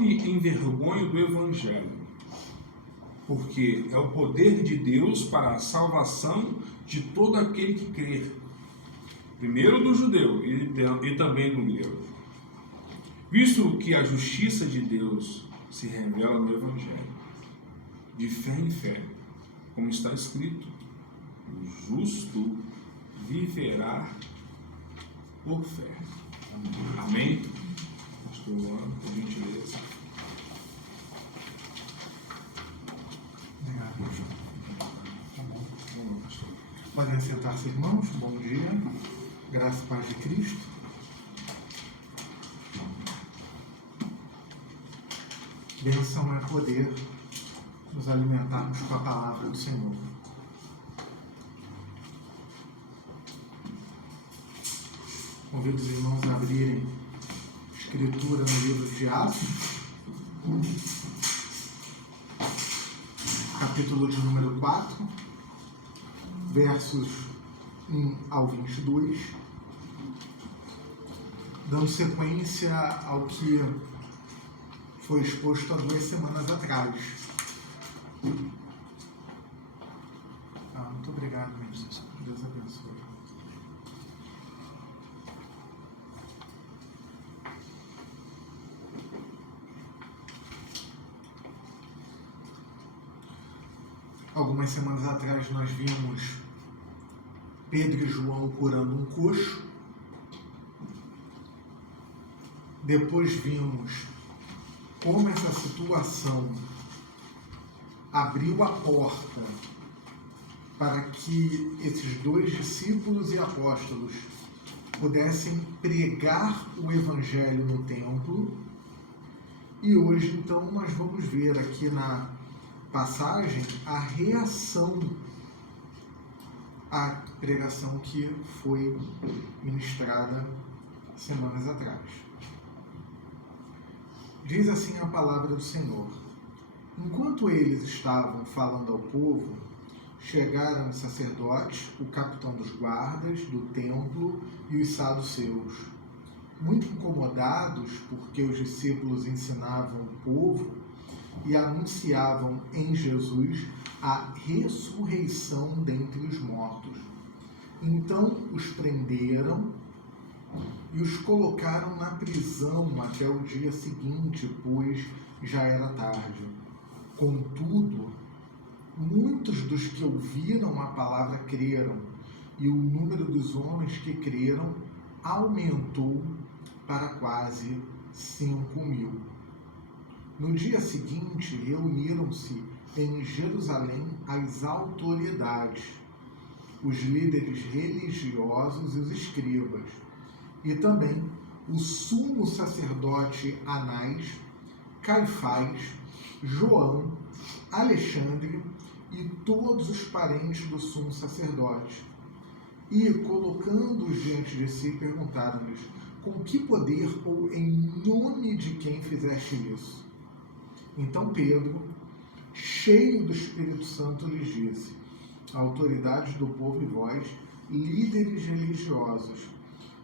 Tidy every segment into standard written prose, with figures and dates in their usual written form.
lhe envergonho do Evangelho, porque é o poder de Deus para a salvação de todo aquele que crer, primeiro do judeu e também do grego. Visto que a justiça de Deus se revela no Evangelho, de fé em fé, como está escrito: o justo viverá por fé. Amém? Pastor Juan, por gentileza. Obrigado, pastor. Tá bom. Vamos, pastor. Podem sentar-se, irmãos. Bom dia. Graça e paz de Cristo. Bênção é poder nos alimentarmos com a palavra do Senhor. Convido os irmãos a abrirem Escritura no livro de Atos, capítulo de número 4, versos 1 ao 22, dando sequência ao que foi exposto há 2 semanas atrás. Muito obrigado, ministro. Deus abençoe. Algumas semanas atrás nós vimos Pedro e João curando um coxo. Depois vimos como essa situação abriu a porta para que esses 2 discípulos e apóstolos pudessem pregar o Evangelho no templo. E hoje, então, nós vamos ver aqui na passagem a reação à pregação que foi ministrada semanas atrás. Diz assim a palavra do Senhor: enquanto eles estavam falando ao povo, chegaram os sacerdotes, o capitão dos guardas do templo e os saduceus, muito incomodados porque os discípulos ensinavam o povo e anunciavam em Jesus a ressurreição dentre os mortos. Então os prenderam e os colocaram na prisão até o dia seguinte, pois já era tarde. Contudo, muitos dos que ouviram a palavra creram, e o número dos homens que creram aumentou para quase 5.000. No dia seguinte, reuniram-se em Jerusalém as autoridades, os líderes religiosos e os escribas, e também o sumo sacerdote Anás, Caifás, João, Alexandre e todos os parentes do sumo sacerdote. E, colocando-os diante de si, perguntaram-lhes: com que poder ou em nome de quem fizeste isso? Então Pedro, cheio do Espírito Santo, lhes disse: autoridades do povo e vós, líderes religiosos,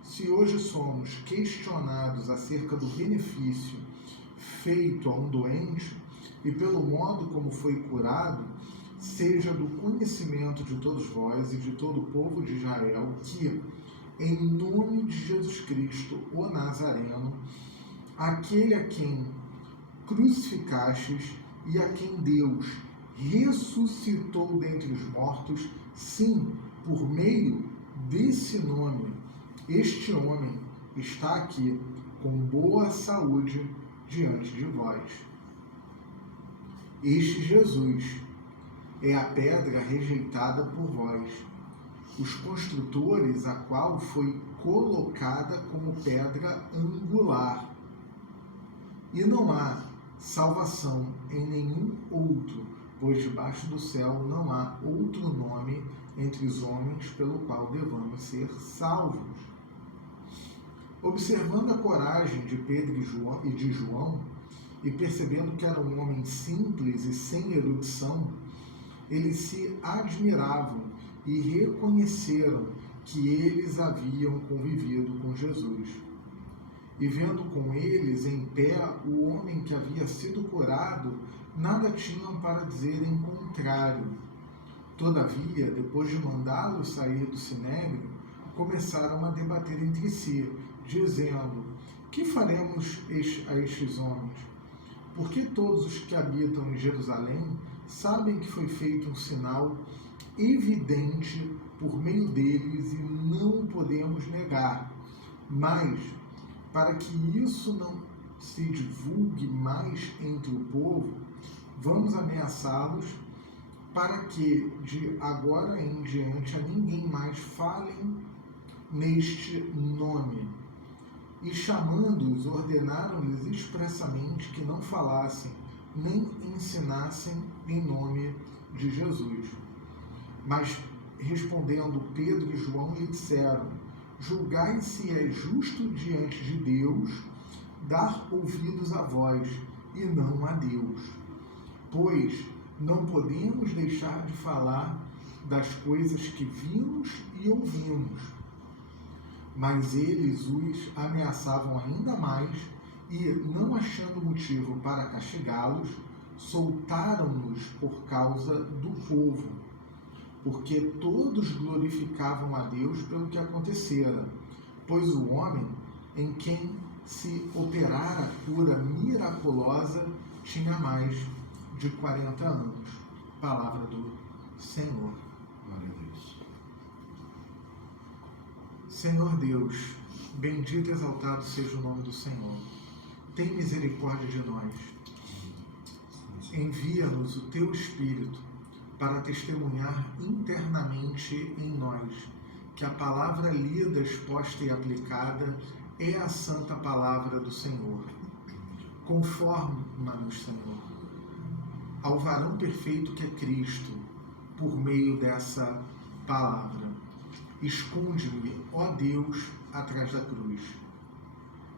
se hoje somos questionados acerca do benefício feito a um doente e pelo modo como foi curado, seja do conhecimento de todos vós e de todo o povo de Israel que, em nome de Jesus Cristo, o Nazareno, aquele a quem crucificastes e a quem Deus ressuscitou dentre os mortos, sim, por meio desse nome, este homem está aqui com boa saúde diante de vós. Este Jesus é a pedra rejeitada por vós, os construtores, a qual foi colocada como pedra angular. E não há salvação em nenhum outro, pois debaixo do céu não há outro nome entre os homens pelo qual devamos ser salvos. Observando a coragem de Pedro e de João, e percebendo que era um homem simples e sem erudição, eles se admiravam e reconheceram que eles haviam convivido com Jesus. e vendo com eles em pé o homem que havia sido curado, nada tinham para dizer em contrário. Todavia, depois de mandá-los sair do sinédrio, começaram a debater entre si, dizendo: que faremos a estes homens? Porque todos os que habitam em Jerusalém sabem que foi feito um sinal evidente por meio deles e não podemos negar. Mas, para que isso não se divulgue mais entre o povo, vamos ameaçá-los para que, de agora em diante, a ninguém mais falem neste nome. E chamando-os, ordenaram-lhes expressamente que não falassem, nem ensinassem em nome de Jesus. Mas, respondendo Pedro e João, lhe disseram: julgai se é justo diante de Deus dar ouvidos a vós, e não a Deus. Pois não podemos deixar de falar das coisas que vimos e ouvimos. Mas eles os ameaçavam ainda mais e, não achando motivo para castigá-los, soltaram-nos por causa do povo, porque todos glorificavam a Deus pelo que acontecera, pois o homem em quem se operara a cura miraculosa tinha mais de 40 anos. Palavra do Senhor. Glória a Deus. Senhor Deus, bendito e exaltado seja o nome do Senhor. Tem misericórdia de nós. Envia-nos o teu Espírito para testemunhar internamente em nós que a palavra lida, exposta e aplicada é a santa palavra do Senhor. Conforma-nos, Senhor, ao varão perfeito que é Cristo, por meio dessa palavra. Esconde-me, ó Deus, atrás da cruz,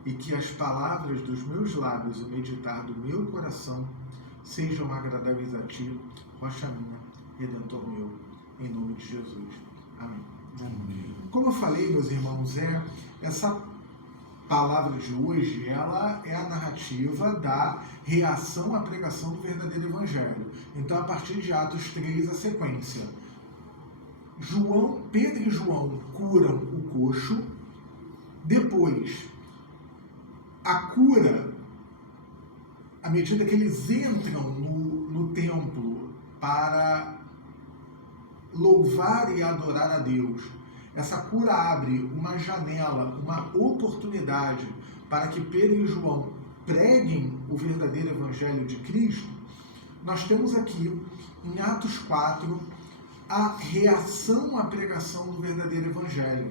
e que as palavras dos meus lábios e o meditar do meu coração sejam agradáveis a Ti, rocha minha, Redentor meu, em nome de Jesus. Amém. Amém. Como eu falei, meus irmãos, essa palavra de hoje, ela é a narrativa da reação à pregação do verdadeiro evangelho. Então, a partir de Atos 3, a sequência. Pedro e João curam o coxo. Depois, a cura, à medida que eles entram no templo para louvar e adorar a Deus, essa cura abre uma janela, uma oportunidade para que Pedro e João preguem o verdadeiro evangelho de Cristo. Nós temos aqui, em Atos 4, a reação à pregação do verdadeiro evangelho.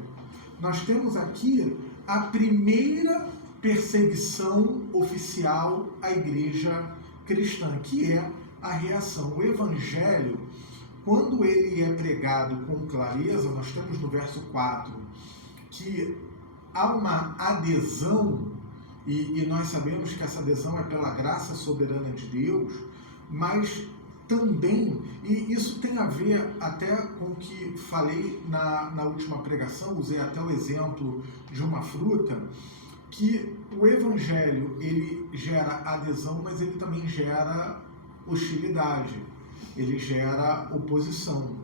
Nós temos aqui a primeira perseguição oficial à igreja cristã, que é a reação. O evangelho, quando ele é pregado com clareza, nós temos no verso 4 que há uma adesão, e nós sabemos que essa adesão é pela graça soberana de Deus, mas também, e isso tem a ver até com o que falei na última pregação, usei até o exemplo de uma fruta, que o evangelho ele gera adesão, mas ele também gera hostilidade, ele gera oposição,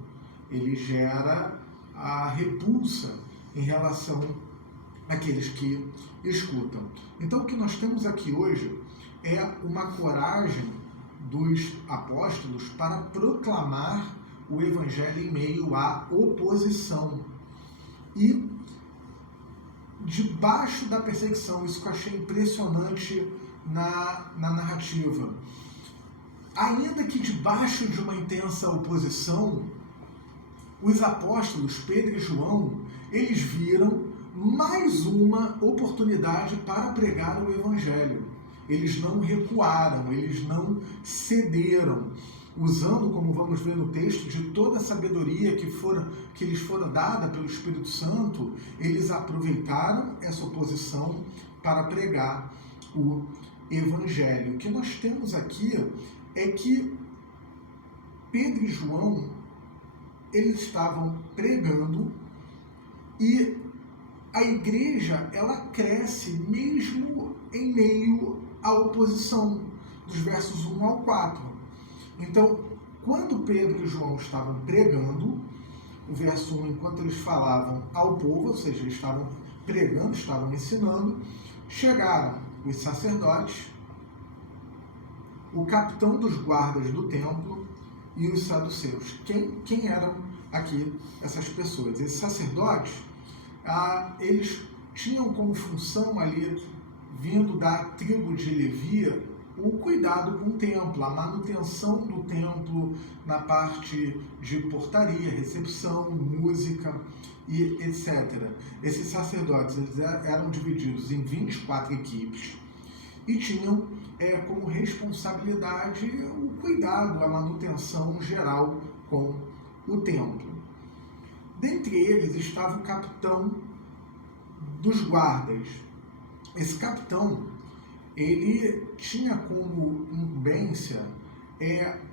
ele gera a repulsa em relação àqueles que escutam. Então o que nós temos aqui hoje é uma coragem dos apóstolos para proclamar o evangelho em meio à oposição. E debaixo da perseguição, isso que eu achei impressionante na narrativa, ainda que debaixo de uma intensa oposição, os apóstolos Pedro e João, eles viram mais uma oportunidade para pregar o evangelho. Eles não recuaram, eles não cederam, usando, como vamos ver no texto, de toda a sabedoria que lhes fora dada pelo Espírito Santo, eles aproveitaram essa oposição para pregar o evangelho. O que nós temos aqui é que Pedro e João, eles estavam pregando e a igreja, ela cresce mesmo em meio à oposição, dos versos 1 ao 4. Então, quando Pedro e João estavam pregando, o verso 1, enquanto eles falavam ao povo, ou seja, eles estavam pregando, estavam ensinando, chegaram os sacerdotes, o capitão dos guardas do templo e os saduceus. Quem eram aqui essas pessoas? Esses sacerdotes, eles tinham como função ali, vindo da tribo de Levi, o cuidado com o templo, a manutenção do templo na parte de portaria, recepção, música e etc. Esses sacerdotes eles eram divididos em 24 equipes e tinham como responsabilidade o cuidado, a manutenção geral com o templo. Dentre eles estava o capitão dos guardas. Esse capitão, ele tinha como incumbência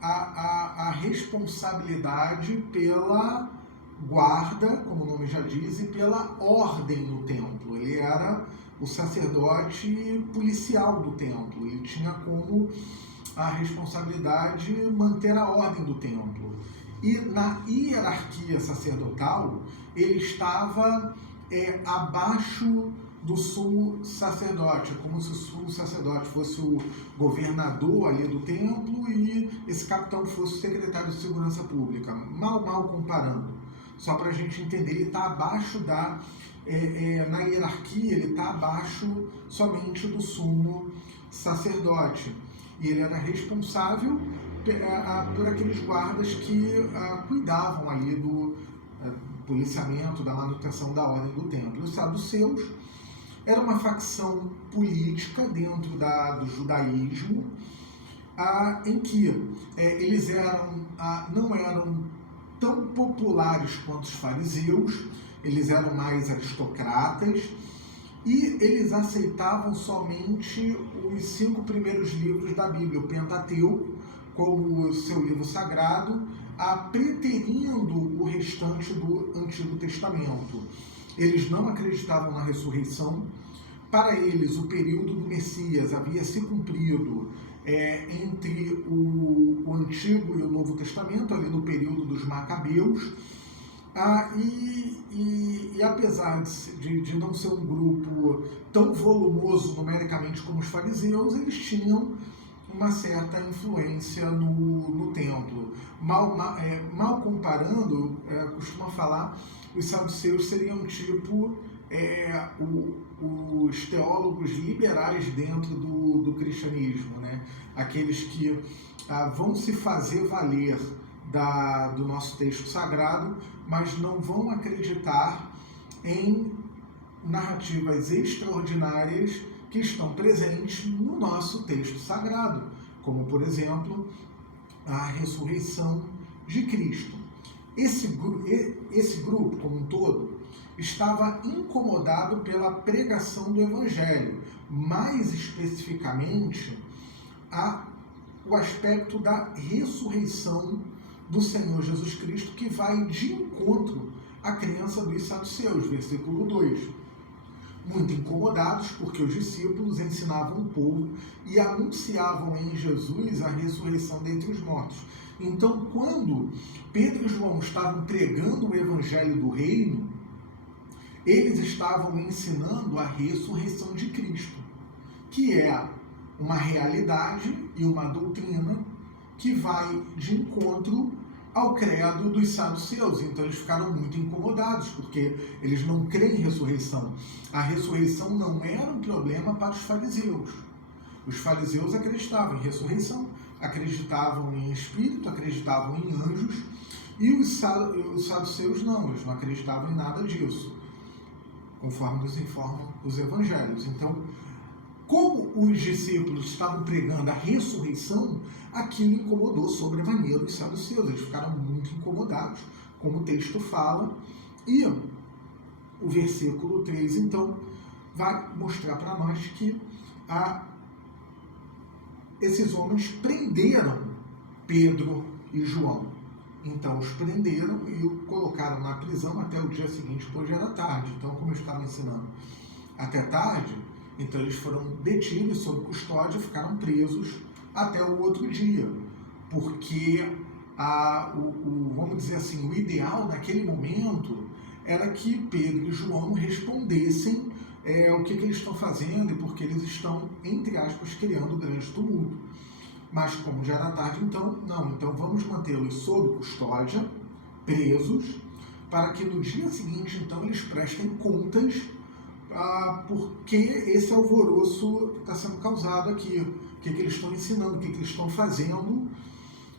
a responsabilidade pela guarda, como o nome já diz, e pela ordem no templo. Ele era o sacerdote policial do templo. Ele tinha como a responsabilidade manter a ordem do templo. E na hierarquia sacerdotal, ele estava abaixo do sumo sacerdote, como se o sumo sacerdote fosse o governador ali do templo e esse capitão fosse o secretário de segurança pública, mal comparando, só para a gente entender, ele está abaixo na hierarquia, ele está abaixo somente do sumo sacerdote, e ele era responsável por aqueles guardas que cuidavam ali do policiamento, da manutenção da ordem do templo. Os saduceus era uma facção política dentro do judaísmo, em que eles não eram tão populares quanto os fariseus, eles eram mais aristocratas e eles aceitavam somente os 5 primeiros livros da Bíblia, o Pentateuco, como seu livro sagrado, preterindo o restante do Antigo Testamento. Eles não acreditavam na ressurreição. Para eles, o período do Messias havia se cumprido entre o Antigo e o Novo Testamento, ali no período dos Macabeus. E apesar de não ser um grupo tão volumoso numericamente como os fariseus, eles tinham uma certa influência no templo. Mal comparando, costuma falar, os saduceus seriam tipo os teólogos liberais dentro do cristianismo, né? Aqueles que vão se fazer valer do nosso texto sagrado, mas não vão acreditar em narrativas extraordinárias que estão presentes no nosso texto sagrado, como, por exemplo, a ressurreição de Cristo. Esse grupo, como um todo, estava incomodado pela pregação do Evangelho, mais especificamente o aspecto da ressurreição do Senhor Jesus Cristo, que vai de encontro à crença dos saduceus, versículo 2. Muito incomodados, porque os discípulos ensinavam o povo e anunciavam em Jesus a ressurreição dentre os mortos. Então, quando Pedro e João estavam pregando o evangelho do reino, eles estavam ensinando a ressurreição de Cristo, que é uma realidade e uma doutrina que vai de encontro ao credo dos saduceus. Então eles ficaram muito incomodados, porque eles não creem em ressurreição. A ressurreição não era um problema para os fariseus. Os fariseus acreditavam em ressurreição, acreditavam em espírito, acreditavam em anjos, e os saduceus não, eles não acreditavam em nada disso, conforme nos informam os evangelhos. Então, como os discípulos estavam pregando a ressurreição, aquilo incomodou sobremaneira os saduceus. Eles ficaram muito incomodados, como o texto fala. E o versículo 3, então, vai mostrar para nós que esses homens prenderam Pedro e João. Então os prenderam e o colocaram na prisão até o dia seguinte, pois já era tarde. Então, como eu estava ensinando, até tarde, então eles foram detidos sob custódia, ficaram presos até o outro dia, porque vamos dizer assim, o ideal naquele momento era que Pedro e João respondessem o que eles estão fazendo e porque eles estão, entre aspas, criando grande tumulto. Mas como já era tarde, então vamos mantê-los sob custódia, presos, para que no dia seguinte, então, eles prestem contas porque esse alvoroço está sendo causado aqui, o que eles estão ensinando, o que eles estão fazendo.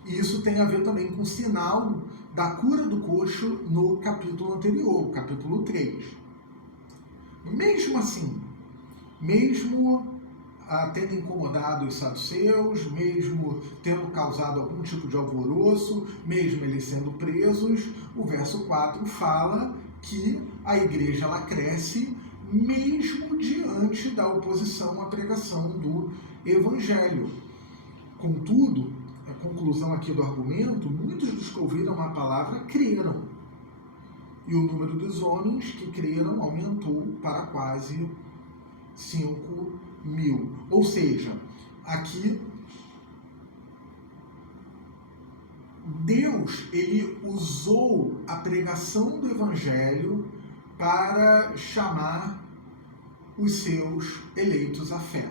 E isso tem a ver também com o sinal da cura do coxo no capítulo anterior, capítulo 3. Mesmo assim, mesmo tendo incomodado os saduceus, mesmo tendo causado algum tipo de alvoroço, mesmo eles sendo presos, o verso 4 fala que a igreja ela cresce mesmo diante da oposição à pregação do evangelho. Contudo, a conclusão aqui do argumento, muitos dos que ouviram a palavra creram. E o número dos homens que creram aumentou para quase 5.000. Ou seja, aqui Deus ele usou a pregação do evangelho para chamar os seus eleitos à fé.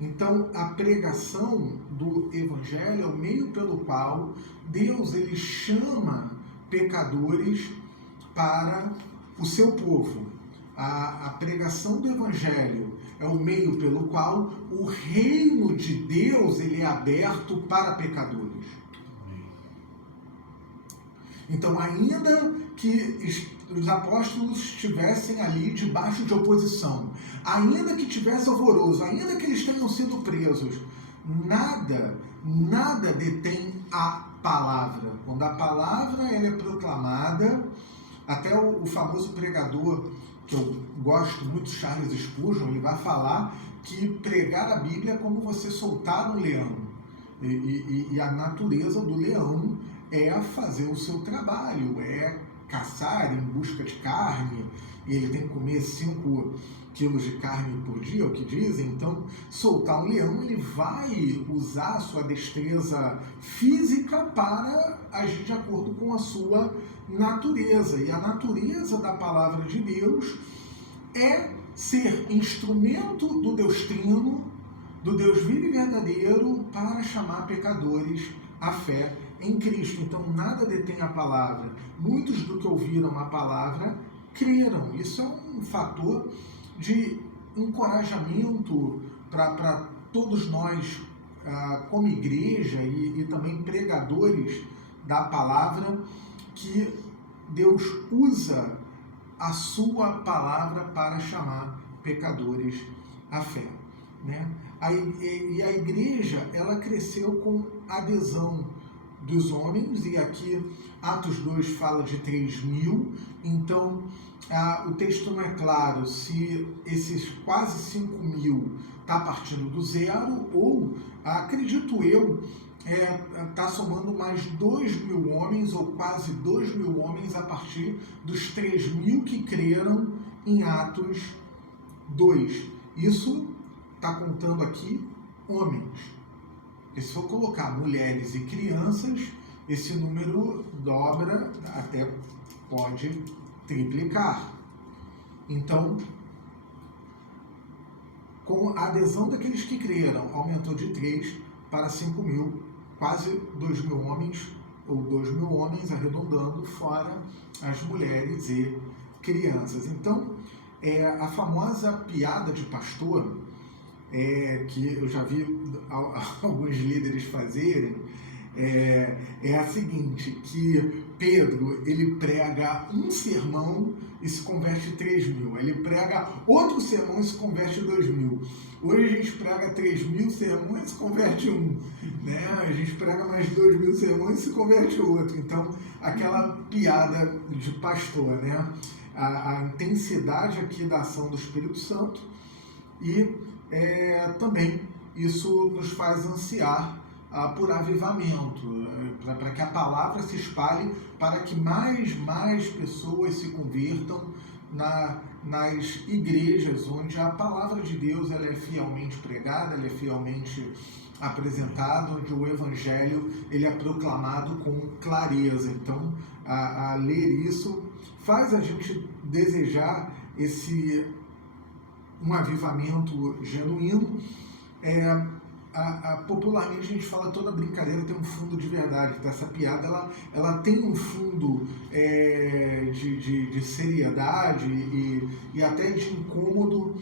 Então, a pregação do evangelho é o meio pelo qual Deus ele chama pecadores para o seu povo. A pregação do evangelho é o meio pelo qual o reino de Deus ele é aberto para pecadores. Então, ainda que os apóstolos estivessem ali debaixo de oposição, ainda que tivesse alvoroço, ainda que eles tenham sido presos, nada detém a palavra. Quando a palavra ela é proclamada, até o famoso pregador, que eu gosto muito, Charles Spurgeon, ele vai falar que pregar a Bíblia é como você soltar um leão. E a natureza do leão é fazer o seu trabalho, é caçar em busca de carne, e ele tem que comer 5 quilos de carne por dia, é o que dizem. Então, soltar um leão, ele vai usar a sua destreza física para agir de acordo com a sua natureza. E a natureza da palavra de Deus é ser instrumento do Deus Trino, do Deus vivo e verdadeiro, para chamar pecadores à fé em Cristo. Então, nada detém a palavra. Muitos do que ouviram a palavra creram. Isso é um fator de encorajamento para todos nós, como igreja e também pregadores da palavra, que Deus usa a sua palavra para chamar pecadores à fé, né? E a igreja, ela cresceu com adesão dos homens, e aqui Atos 2 fala de 3.000, então o texto não é claro se esses quase 5.000 está partindo do zero, ou, acredito eu, está somando mais 2.000 homens, ou quase 2.000 homens, a partir dos 3.000 que creram em Atos 2. Isso está contando aqui homens. E se for colocar mulheres e crianças, esse número dobra, até pode triplicar. Então, com a adesão daqueles que creram, aumentou de 3 para 5.000, quase 2.000 homens, ou 2.000 homens, arredondando, fora as mulheres e crianças. Então, a famosa piada de pastor, que eu já vi alguns líderes fazerem, é a seguinte, que Pedro, ele prega um sermão e se converte 3.000. Ele prega outro sermão e se converte 2.000. Hoje a gente prega 3.000 sermões e se converte um, né? A gente prega mais 2.000 sermões e se converte outro. Então, aquela piada de pastor, né? A intensidade aqui da ação do Espírito Santo, e também isso nos faz ansiar por avivamento, para que a palavra se espalhe, para que mais pessoas se convertam nas igrejas onde a palavra de Deus ela é fielmente pregada, ela é fielmente apresentada, onde o evangelho ele é proclamado com clareza. Então, a ler isso faz a gente desejar um avivamento genuíno. Popularmente a gente fala toda brincadeira tem um fundo de verdade. Então, essa piada ela tem um fundo de seriedade e até de incômodo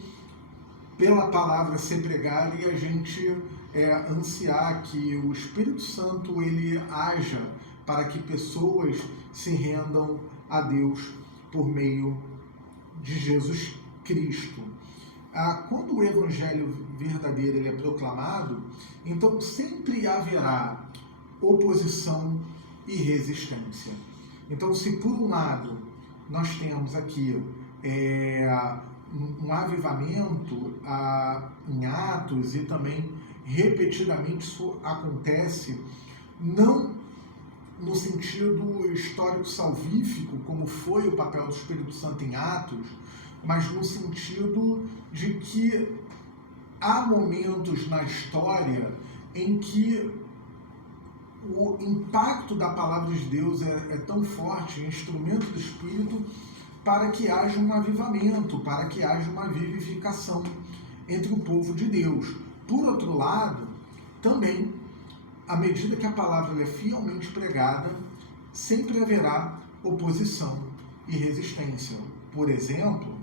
pela palavra ser pregada e a gente ansiar que o Espírito Santo ele haja para que pessoas se rendam a Deus por meio de Jesus Cristo. Quando o evangelho verdadeiro ele é proclamado, então sempre haverá oposição e resistência. Então, se por um lado nós temos aqui um avivamento em Atos e também repetidamente isso acontece, não no sentido histórico salvífico, como foi o papel do Espírito Santo em Atos, mas no sentido de que há momentos na história em que o impacto da palavra de Deus é tão forte, é instrumento do Espírito, para que haja um avivamento, para que haja uma vivificação entre o povo de Deus. Por outro lado, também, à medida que a palavra é fielmente pregada, sempre haverá oposição e resistência. Por exemplo,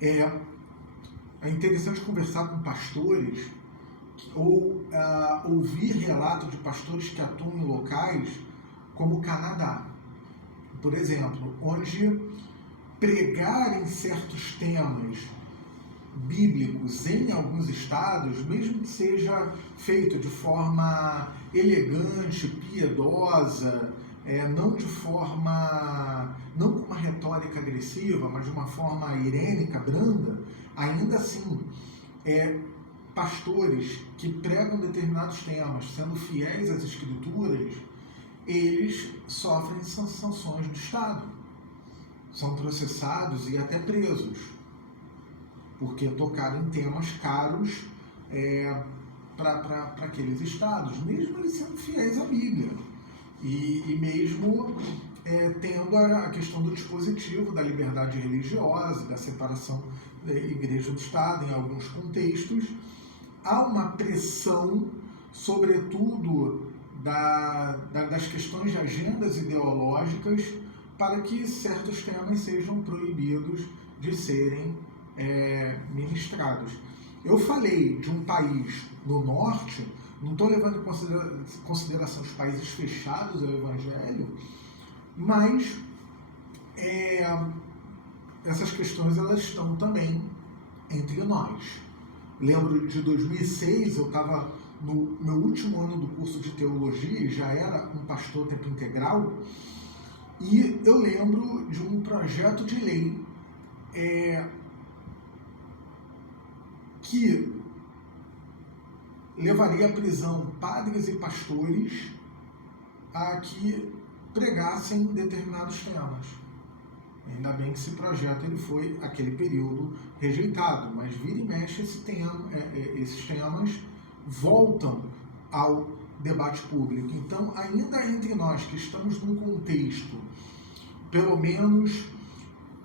é interessante conversar com pastores ou ouvir relatos de pastores que atuam em locais como o Canadá, por exemplo, onde pregar em certos temas bíblicos em alguns estados, mesmo que seja feito de forma elegante, piedosa, não com uma retórica agressiva, mas de uma forma irênica, branda, ainda assim, pastores que pregam determinados temas, sendo fiéis às Escrituras, eles sofrem sanções do Estado. São processados e até presos, porque tocaram em temas caros para aqueles estados, mesmo eles sendo fiéis à Bíblia. E mesmo tendo a questão do dispositivo da liberdade religiosa, da separação da igreja do Estado em alguns contextos, há uma pressão, sobretudo, das questões de agendas ideológicas para que certos temas sejam proibidos de serem ministrados. Eu falei de um país no norte, não estou levando em consideração os países fechados ao Evangelho, mas essas questões elas estão também entre nós. Lembro de 2006, eu estava no meu último ano do curso de teologia e já era um pastor tempo integral, e eu lembro de um projeto de lei que levaria à prisão padres e pastores a que pregassem determinados temas. Ainda bem que esse projeto ele foi, aquele período, rejeitado, mas vira e mexe esses temas voltam ao debate público. Então, ainda entre nós que estamos num contexto, pelo menos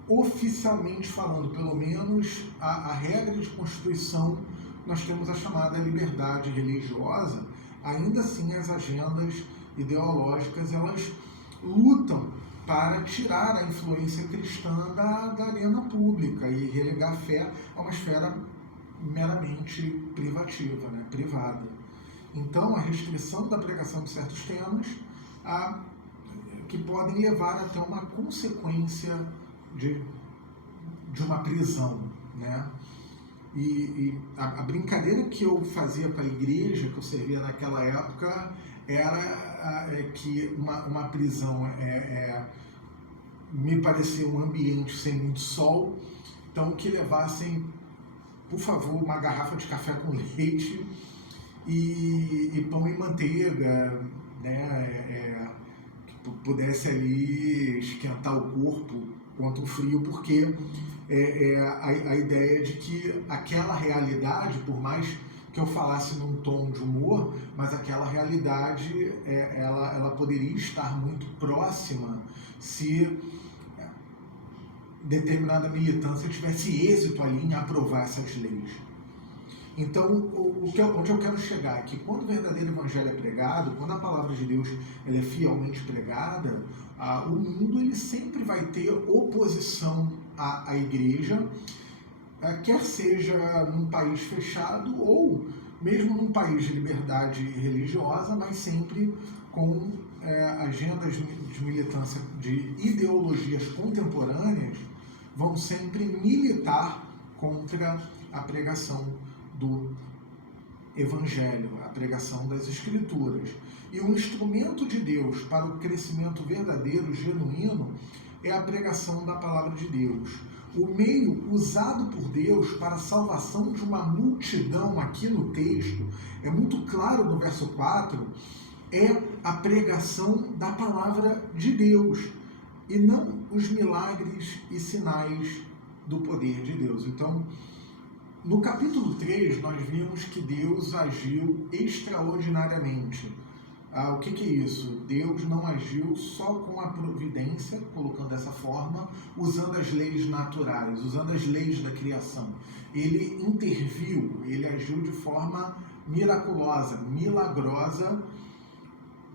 oficialmente falando, pelo menos a regra de Constituição, nós temos a chamada liberdade religiosa, ainda assim as agendas ideológicas, elas lutam para tirar a influência cristã da arena pública e relegar a fé a uma esfera meramente privativa, privada. Então, a restrição da pregação de certos temas que podem levar até uma consequência de uma prisão, E a brincadeira que eu fazia para a igreja, que eu servia naquela época, era que uma prisão me parecia um ambiente sem muito sol, então que levassem, por favor, uma garrafa de café com leite e pão e manteiga, né, que pudesse ali esquentar o corpo contra o frio, porque a ideia de que aquela realidade, por mais que eu falasse num tom de humor, mas aquela realidade ela poderia estar muito próxima se determinada militância tivesse êxito ali em aprovar essas leis. Então, onde eu quero chegar é que quando o verdadeiro evangelho é pregado, quando a palavra de Deus ela é fielmente pregada, o mundo ele sempre vai ter oposição à igreja, quer seja num país fechado ou mesmo num país de liberdade religiosa, mas sempre com agendas de militância, de ideologias contemporâneas, vão sempre militar contra a pregação do Evangelho, a pregação das Escrituras. E o instrumento de Deus para o crescimento verdadeiro, genuíno, é a pregação da palavra de Deus. O meio usado por Deus para a salvação de uma multidão aqui no texto, é muito claro no verso 4, é a pregação da palavra de Deus, e não os milagres e sinais do poder de Deus. Então, no capítulo 3, nós vimos que Deus agiu extraordinariamente. O que é isso? Deus não agiu só com a providência, colocando dessa forma, usando as leis naturais, usando as leis da criação. Ele interviu, ele agiu de forma miraculosa, milagrosa,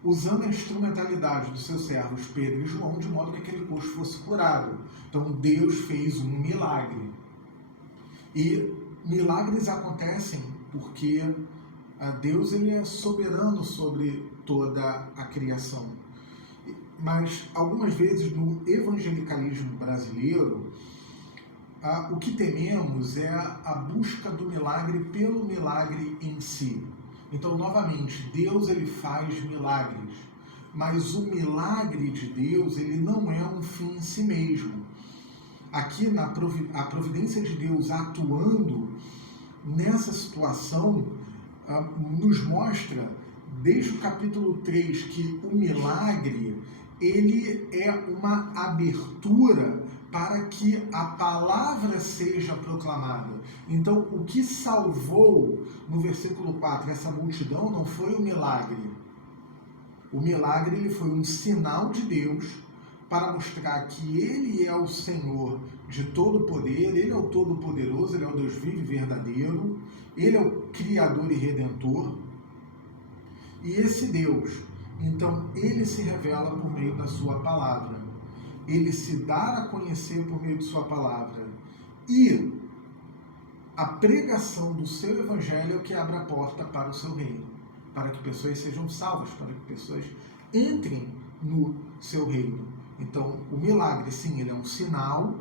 usando a instrumentalidade dos seus servos Pedro e João, de modo que aquele coxo fosse curado. Então Deus fez um milagre. E milagres acontecem porque Deus ele é soberano sobre toda a criação. Mas algumas vezes no evangelicalismo brasileiro, o que tememos é a busca do milagre pelo milagre em si. Então, novamente, Deus ele faz milagres, mas o milagre de Deus ele não é um fim em si mesmo. Aqui a providência de Deus atuando nessa situação nos mostra, desde o capítulo 3, que o milagre ele é uma abertura para que a palavra seja proclamada. Então, o que salvou, no versículo 4, essa multidão não foi o milagre. O milagre ele foi um sinal de Deus para mostrar que Ele é o Senhor de todo poder, Ele é o Todo-Poderoso, Ele é o Deus vivo e verdadeiro, Ele é o Criador e Redentor. E esse Deus, então, Ele se revela por meio da sua palavra. Ele se dá a conhecer por meio de sua palavra. E a pregação do seu evangelho é o que abre a porta para o seu reino, para que pessoas sejam salvas, para que pessoas entrem no seu reino. Então, o milagre, sim, ele é um sinal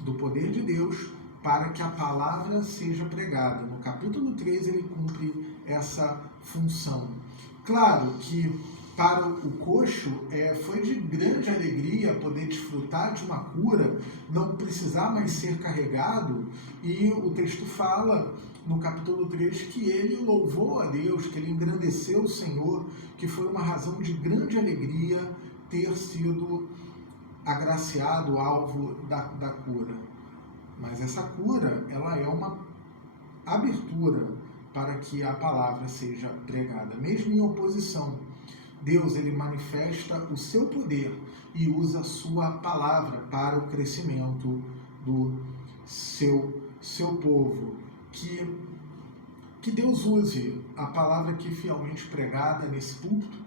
do poder de Deus para que a palavra seja pregada. No capítulo 3, ele cumpre essa função. Claro que para o coxo foi de grande alegria poder desfrutar de uma cura, não precisar mais ser carregado, e o texto fala no capítulo 3 que ele louvou a Deus, que ele engrandeceu o Senhor, que foi uma razão de grande alegria ter sido agraciado, alvo da cura. Mas essa cura, ela é uma abertura para que a palavra seja pregada, mesmo em oposição. Deus ele manifesta o seu poder e usa a sua palavra para o crescimento do seu povo. Que Deus use a palavra aqui fielmente pregada nesse púlpito,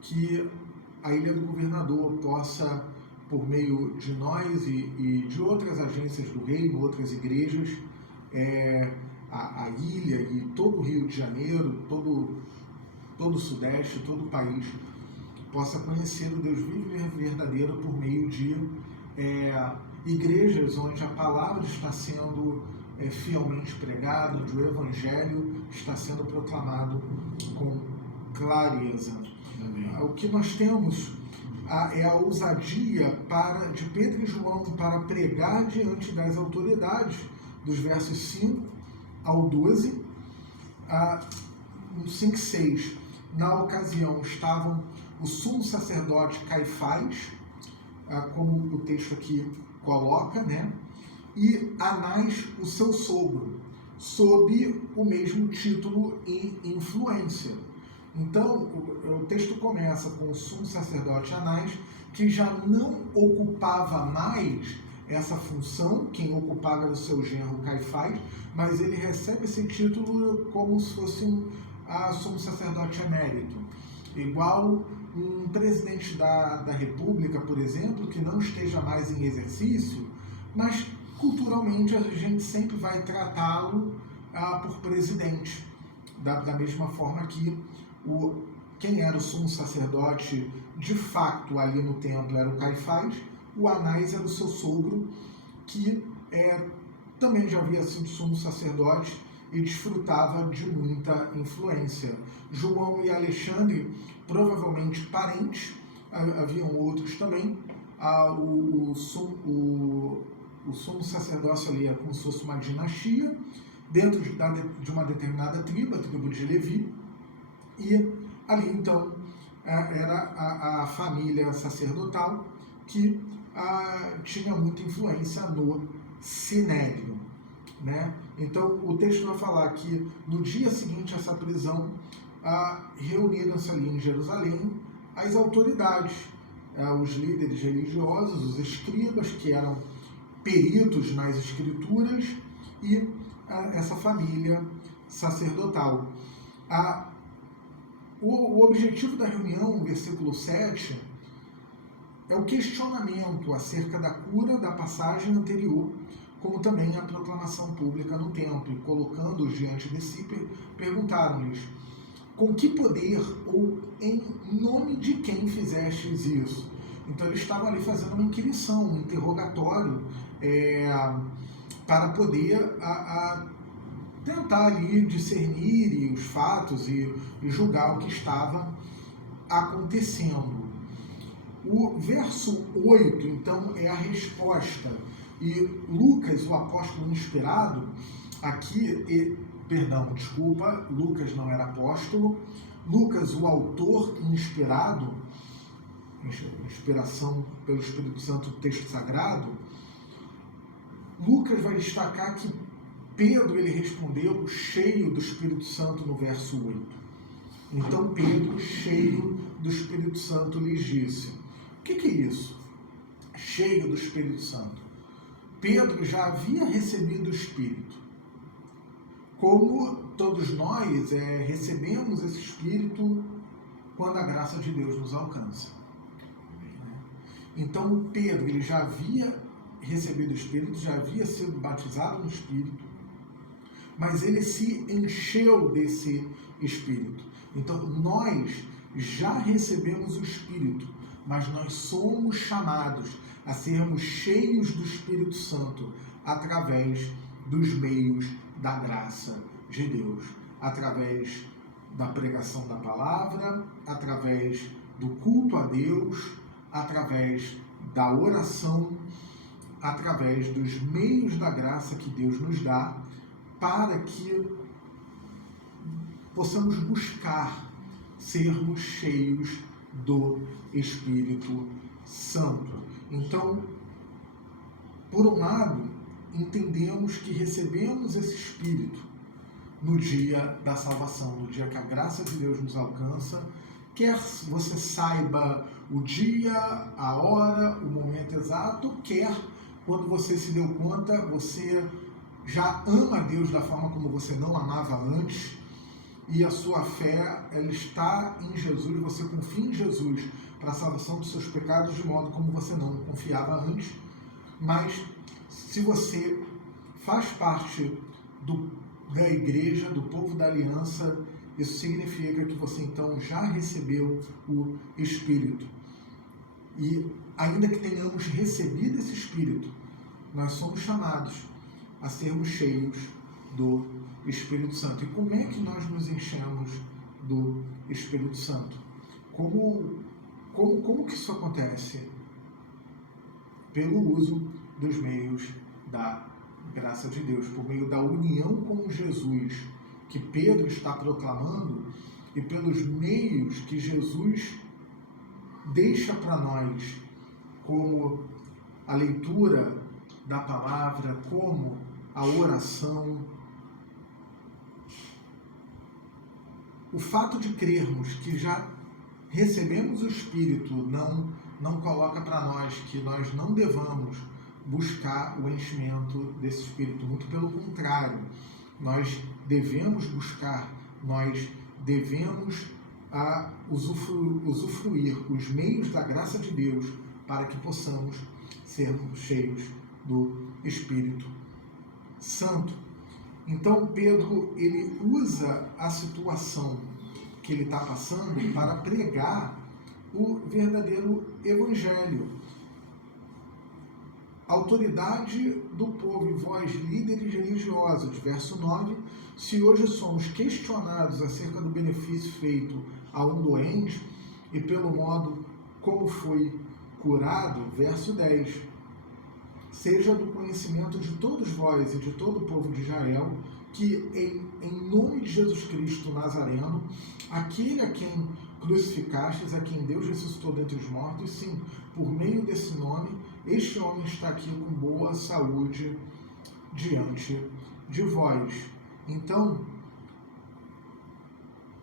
que a Ilha do Governador possa, por meio de nós e de outras agências do reino, outras igrejas, a ilha e todo o Rio de Janeiro, todo o Sudeste, todo o país, possa conhecer o Deus vivo e verdadeiro por meio de igrejas onde a palavra está sendo fielmente pregada, onde o Evangelho está sendo proclamado com clareza. Amém. O que nós temos é a ousadia de Pedro e João para pregar diante das autoridades, dos versos 5 ao 12, no 5:6, na ocasião estavam o sumo sacerdote Caifás, como o texto aqui coloca, né? E Anás, o seu sogro, sob o mesmo título e influência. Então, o texto começa com o sumo sacerdote Anás, que já não ocupava mais essa função, quem ocupava era o seu genro Caifás, mas ele recebe esse título como se fosse um sumo sacerdote emérito. Igual um presidente da República, por exemplo, que não esteja mais em exercício, mas culturalmente a gente sempre vai tratá-lo por presidente. Da mesma forma que quem era o sumo sacerdote de fato ali no templo era o Caifás, o Anás era o seu sogro, que também já havia sido sumo sacerdote e desfrutava de muita influência. João e Alexandre, provavelmente parentes, haviam outros também. O sumo sacerdócio ali é como se fosse uma dinastia, dentro de uma determinada tribo, a tribo de Levi, e ali então era a família sacerdotal que tinha muita influência no sinédrio, né? Então o texto vai falar que no dia seguinte a essa prisão reuniram-se ali em Jerusalém as autoridades, os líderes religiosos, os escribas, que eram peritos nas escrituras, e essa família sacerdotal. O objetivo da reunião, versículo 7, é o questionamento acerca da cura da passagem anterior, como também a proclamação pública no templo. E colocando-os diante de si, perguntaram-lhes: com que poder ou em nome de quem fizestes isso? Então eles estavam ali fazendo uma inquirição, um interrogatório, para poder tentar ali discernir os fatos e julgar o que estava acontecendo. O verso 8, então, é a resposta. E Lucas, o apóstolo inspirado, Lucas não era apóstolo. Lucas, o autor inspirado, inspiração pelo Espírito Santo do texto sagrado, Lucas vai destacar que Pedro, ele respondeu cheio do Espírito Santo no verso 8. Então Pedro, cheio do Espírito Santo, lhes disse. O que é isso? Cheio do Espírito Santo. Pedro já havia recebido o Espírito. Como todos nós recebemos esse Espírito quando a graça de Deus nos alcança. Então Pedro, ele já havia recebido o Espírito, já havia sido batizado no Espírito, mas ele se encheu desse Espírito. Então nós já recebemos o Espírito, mas nós somos chamados a sermos cheios do Espírito Santo através dos meios da graça de Deus, através da pregação da palavra, através do culto a Deus, através da oração, através dos meios da graça que Deus nos dá, para que possamos buscar sermos cheios do Espírito Santo. Então, por um lado, entendemos que recebemos esse Espírito no dia da salvação, no dia que a graça de Deus nos alcança, quer você saiba o dia, a hora, o momento exato, quer quando você se deu conta, você já ama a Deus da forma como você não amava antes, e a sua fé, ela está em Jesus, você confia em Jesus para a salvação dos seus pecados de modo como você não confiava antes. Mas se você faz parte da igreja, do povo da aliança, isso significa que você então já recebeu o Espírito. E ainda que tenhamos recebido esse Espírito, nós somos chamados a sermos cheios do Espírito Santo. E como é que nós nos enchemos do Espírito Santo? Como que isso acontece? Pelo uso dos meios da graça de Deus, por meio da união com Jesus, que Pedro está proclamando e pelos meios que Jesus deixa para nós, como a leitura da palavra, como a oração, o fato de crermos que já recebemos o Espírito não coloca para nós que nós não devamos buscar o enchimento desse Espírito. Muito pelo contrário, nós devemos buscar, nós devemos usufruir os meios da graça de Deus para que possamos sermos cheios do Espírito Santo. Então Pedro, ele usa a situação que ele está passando para pregar o verdadeiro evangelho. Autoridade do povo e vós, líderes religiosos, verso 9, se hoje somos questionados acerca do benefício feito a um doente e pelo modo como foi curado, verso 10, seja do conhecimento de todos vós e de todo o povo de Israel, que em nome de Jesus Cristo Nazareno, aquele a quem crucificastes, a quem Deus ressuscitou dentre os mortos, sim, por meio desse nome, este homem está aqui com boa saúde diante de vós. Então,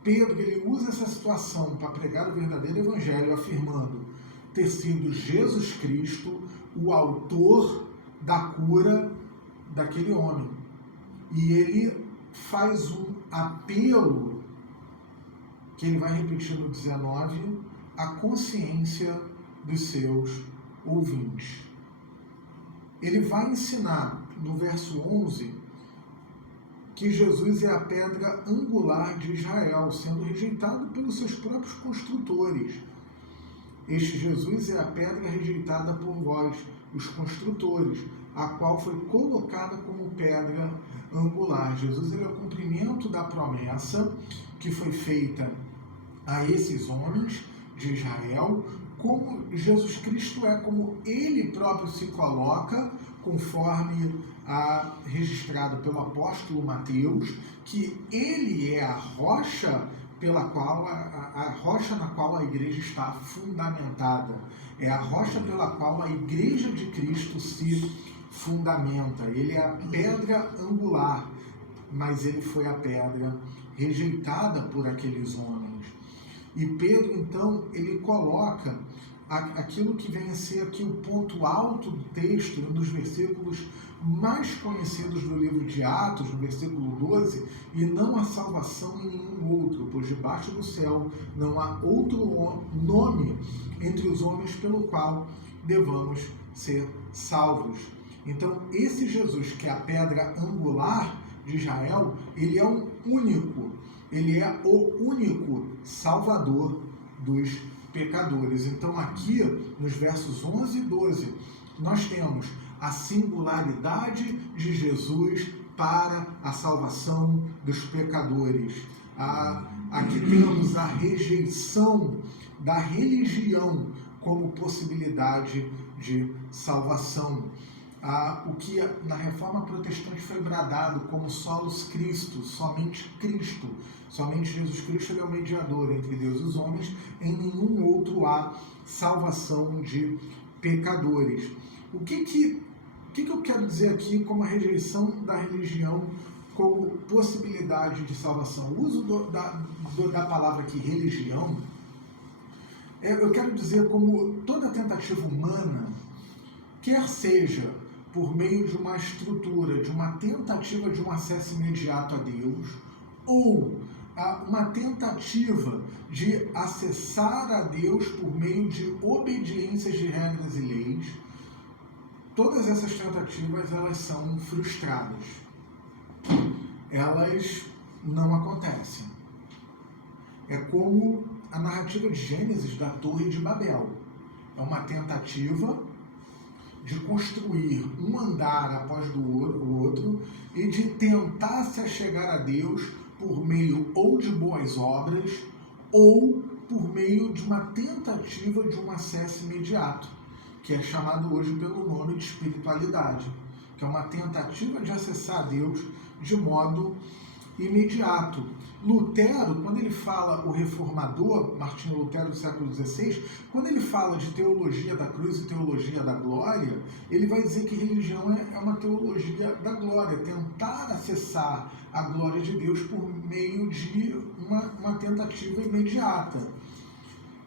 Pedro, ele usa essa situação para pregar o verdadeiro evangelho, afirmando ter sido Jesus Cristo o autor da cura daquele homem. E ele faz um apelo, que ele vai repetir no 19, à consciência dos seus ouvintes. Ele vai ensinar no verso 11 que Jesus é a pedra angular de Israel, sendo rejeitado pelos seus próprios construtores. Este Jesus é a pedra rejeitada por vós, os construtores, a qual foi colocada como pedra angular. Jesus é o cumprimento da promessa que foi feita a esses homens de Israel, como Jesus Cristo é, como ele próprio se coloca, conforme registrado pelo apóstolo Mateus, que ele é a rocha pela qual a rocha na qual a igreja está fundamentada, é a rocha pela qual a igreja de Cristo se fundamenta. Ele é a pedra angular, mas ele foi a pedra rejeitada por aqueles homens. E Pedro, então, ele coloca aquilo que vem a ser aqui o ponto alto do texto, um dos versículos mais conhecidos do livro de Atos, no versículo 12, e não há salvação em nenhum outro, pois debaixo do céu não há outro nome entre os homens pelo qual devamos ser salvos. Então, esse Jesus, que é a pedra angular de Israel, ele é o único Salvador dos pecadores. Então, aqui, nos versos 11 e 12, nós temos a singularidade de Jesus para a salvação dos pecadores. Aqui temos a rejeição da religião como possibilidade de salvação. O que na Reforma Protestante foi bradado como solus Christus, somente Jesus Cristo é o mediador entre Deus e os homens, em nenhum outro há salvação de pecadores. O que eu quero dizer aqui como a rejeição da religião como possibilidade de salvação? O uso da palavra aqui, religião, eu quero dizer como toda tentativa humana, quer seja por meio de uma estrutura, de uma tentativa de um acesso imediato a Deus, ou uma tentativa de acessar a Deus por meio de obediências de regras e leis, todas essas tentativas, elas são frustradas. Elas não acontecem. É como a narrativa de Gênesis da Torre de Babel. É uma tentativa de construir um andar após o outro e de tentar se achegar a Deus por meio ou de boas obras ou por meio de uma tentativa de um acesso imediato, que é chamado hoje pelo nome de espiritualidade, que é uma tentativa de acessar a Deus de modo imediato. Lutero, quando ele fala, o reformador, Martinho Lutero do século XVI, quando ele fala de teologia da cruz e teologia da glória, ele vai dizer que religião é uma teologia da glória, tentar acessar a glória de Deus por meio de uma tentativa imediata.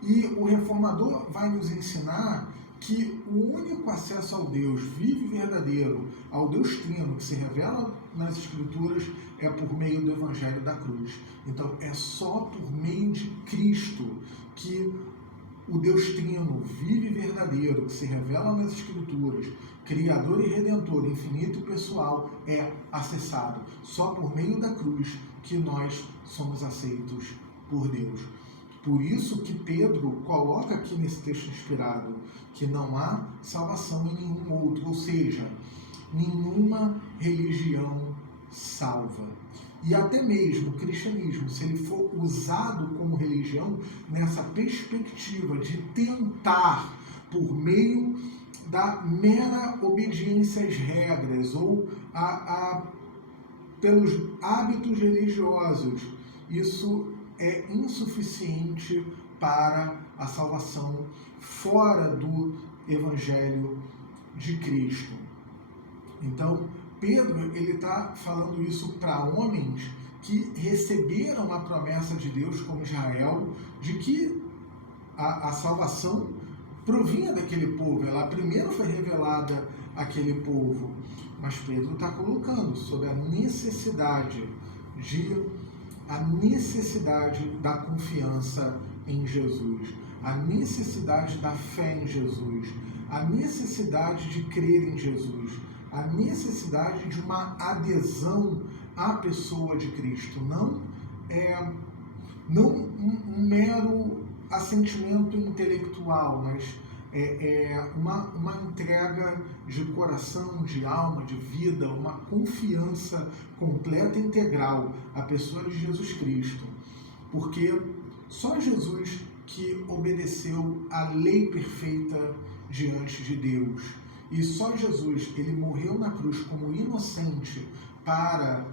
E o reformador vai nos ensinar que o único acesso ao Deus vivo e verdadeiro, ao Deus Trino, que se revela nas Escrituras, é por meio do Evangelho da Cruz. Então, é só por meio de Cristo que o Deus Trino, vivo e verdadeiro, que se revela nas Escrituras, Criador e Redentor, infinito e pessoal, é acessado. Só por meio da cruz que nós somos aceitos por Deus. Por isso que Pedro coloca aqui nesse texto inspirado que não há salvação em nenhum outro, ou seja, nenhuma religião salva. E até mesmo o cristianismo, se ele for usado como religião, nessa perspectiva de tentar, por meio da mera obediência às regras ou pelos hábitos religiosos, isso é insuficiente para a salvação fora do Evangelho de Cristo. Então, Pedro ele está falando isso para homens que receberam a promessa de Deus, como Israel, de que a salvação provinha daquele povo. Ela primeiro foi revelada àquele povo. Mas Pedro está colocando sobre a necessidade da confiança em Jesus, a necessidade da fé em Jesus, a necessidade de crer em Jesus, a necessidade de uma adesão à pessoa de Cristo, não um mero assentimento intelectual, mas uma entrega de coração, de alma, de vida, uma confiança completa e integral à pessoa de Jesus Cristo. Porque só Jesus que obedeceu à lei perfeita diante de Deus. E só Jesus, ele morreu na cruz como inocente para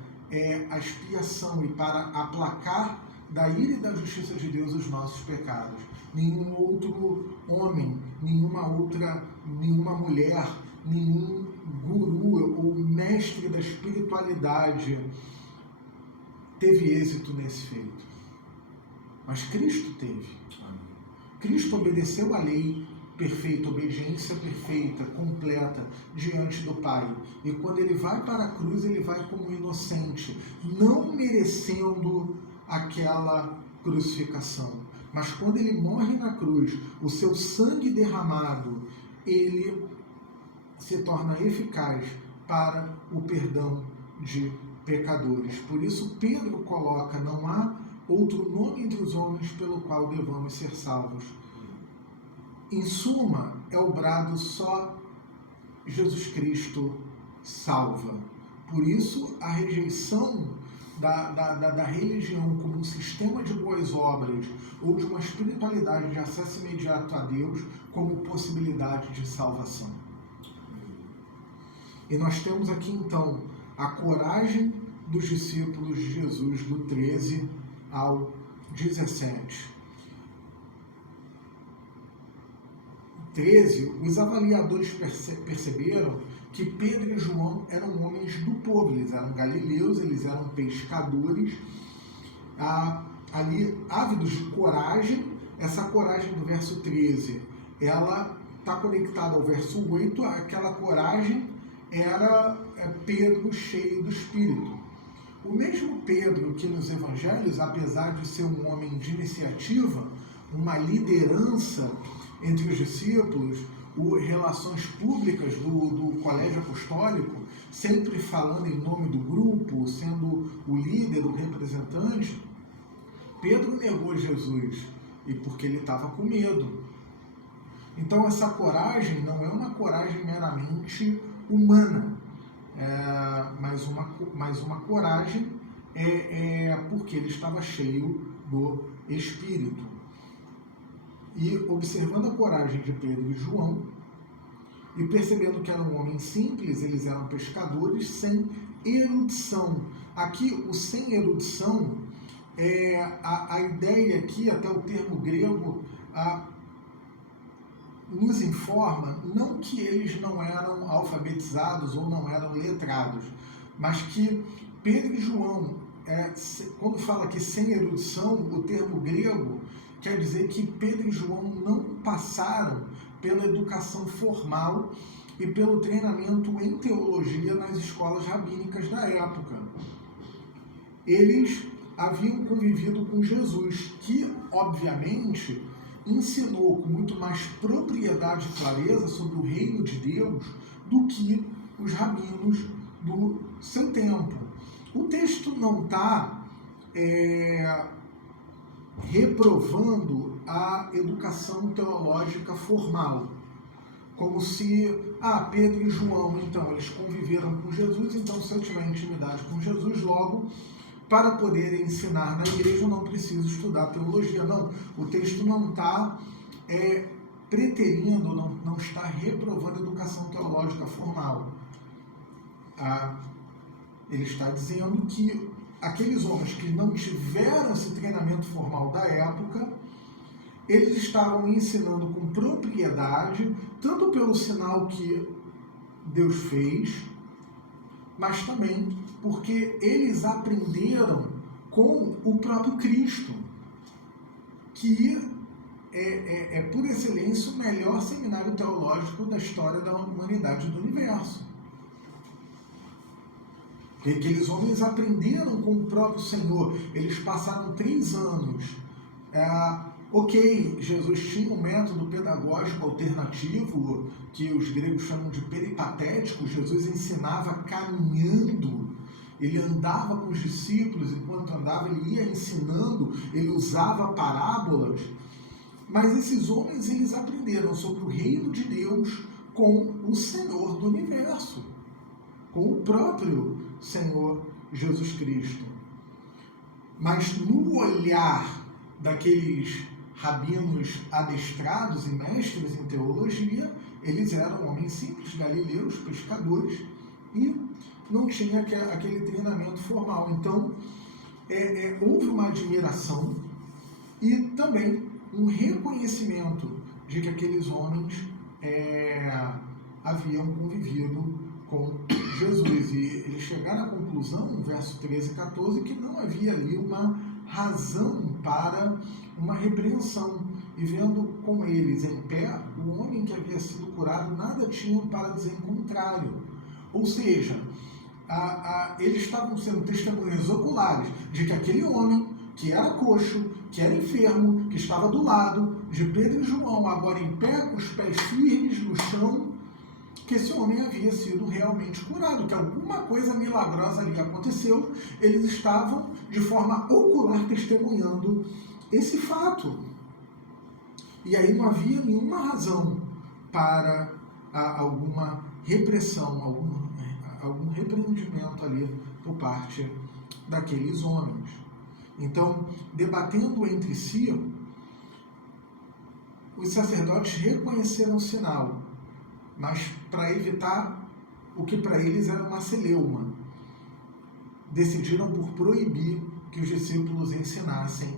a expiação e para aplacar da ira e da justiça de Deus os nossos pecados. Nenhum outro homem, nenhuma mulher, nenhum guru ou mestre da espiritualidade teve êxito nesse feito. Mas Cristo teve. Cristo obedeceu a lei perfeita, obediência perfeita, completa, diante do Pai. E quando ele vai para a cruz, ele vai como inocente, não merecendo aquela crucificação. Mas quando ele morre na cruz, o seu sangue derramado, ele se torna eficaz para o perdão de pecadores. Por isso Pedro coloca: não há outro nome entre os homens pelo qual devamos ser salvos. Em suma, é o brado: só Jesus Cristo salva. Por isso, a rejeição da religião como um sistema de boas obras ou de uma espiritualidade de acesso imediato a Deus como possibilidade de salvação. E nós temos aqui então a coragem dos discípulos de Jesus do 13 ao 17. 13, os avaliadores perceberam que Pedro e João eram homens do povo, eles eram galileus, eles eram pescadores, ali ávidos de coragem. Essa coragem do verso 13, ela está conectada ao verso 8, aquela coragem era Pedro cheio do Espírito. O mesmo Pedro que nos evangelhos, apesar de ser um homem de iniciativa, uma liderança entre os discípulos, relações públicas do colégio apostólico, sempre falando em nome do grupo, sendo o líder, o representante, Pedro negou Jesus, e porque ele estava com medo. Então essa coragem não é uma coragem meramente humana, mas uma coragem porque ele estava cheio do Espírito. E observando a coragem de Pedro e João, e percebendo que eram homens simples, eles eram pescadores sem erudição. Aqui, o sem erudição, a ideia aqui, até o termo grego, nos informa não que eles não eram alfabetizados ou não eram letrados, mas que Pedro e João, quando fala que sem erudição, o termo grego quer dizer que Pedro e João não passaram pela educação formal e pelo treinamento em teologia nas escolas rabínicas da época. Eles haviam convivido com Jesus, que, obviamente, ensinou com muito mais propriedade e clareza sobre o reino de Deus do que os rabinos do seu tempo. O texto não está reprovando a educação teológica formal, como se, Pedro e João, então, eles conviveram com Jesus, então se eu tiver intimidade com Jesus, logo, para poder ensinar na igreja, eu não preciso estudar teologia. Não, o texto não está preterindo, não está reprovando a educação teológica formal. Ele está dizendo que aqueles homens que não tiveram esse treinamento formal da época, eles estavam ensinando com propriedade, tanto pelo sinal que Deus fez, mas também porque eles aprenderam com o próprio Cristo, que é por excelência o melhor seminário teológico da história da humanidade e do universo. Porque aqueles homens aprenderam com o próprio Senhor. Eles passaram 3 anos. Jesus tinha um método pedagógico alternativo, que os gregos chamam de peripatético. Jesus ensinava caminhando. Ele andava com os discípulos, enquanto andava ele ia ensinando, ele usava parábolas. Mas esses homens, eles aprenderam sobre o reino de Deus com o Senhor do universo, com o próprio Senhor Jesus Cristo. Mas no olhar daqueles rabinos adestrados e mestres em teologia, eles eram homens simples, galileus, pescadores, e não tinha aquele treinamento formal. Então, houve uma admiração e também um reconhecimento de que aqueles homens haviam convivido com Jesus. E eles chegaram à conclusão, no verso 13 e 14, que não havia ali uma razão para uma repreensão. E vendo com eles em pé, o homem que havia sido curado, nada tinham para dizer em contrário. Ou seja, eles estavam sendo testemunhas oculares de que aquele homem que era coxo, que era enfermo, que estava do lado de Pedro e João, agora em pé, com os pés firmes no chão, que esse homem havia sido realmente curado, que alguma coisa milagrosa ali aconteceu. Eles estavam de forma ocular testemunhando esse fato. E aí não havia nenhuma razão para alguma repressão, algum repreendimento ali por parte daqueles homens. Então, debatendo entre si, os sacerdotes reconheceram o sinal, mas para evitar o que para eles era uma celeuma, decidiram por proibir que os discípulos ensinassem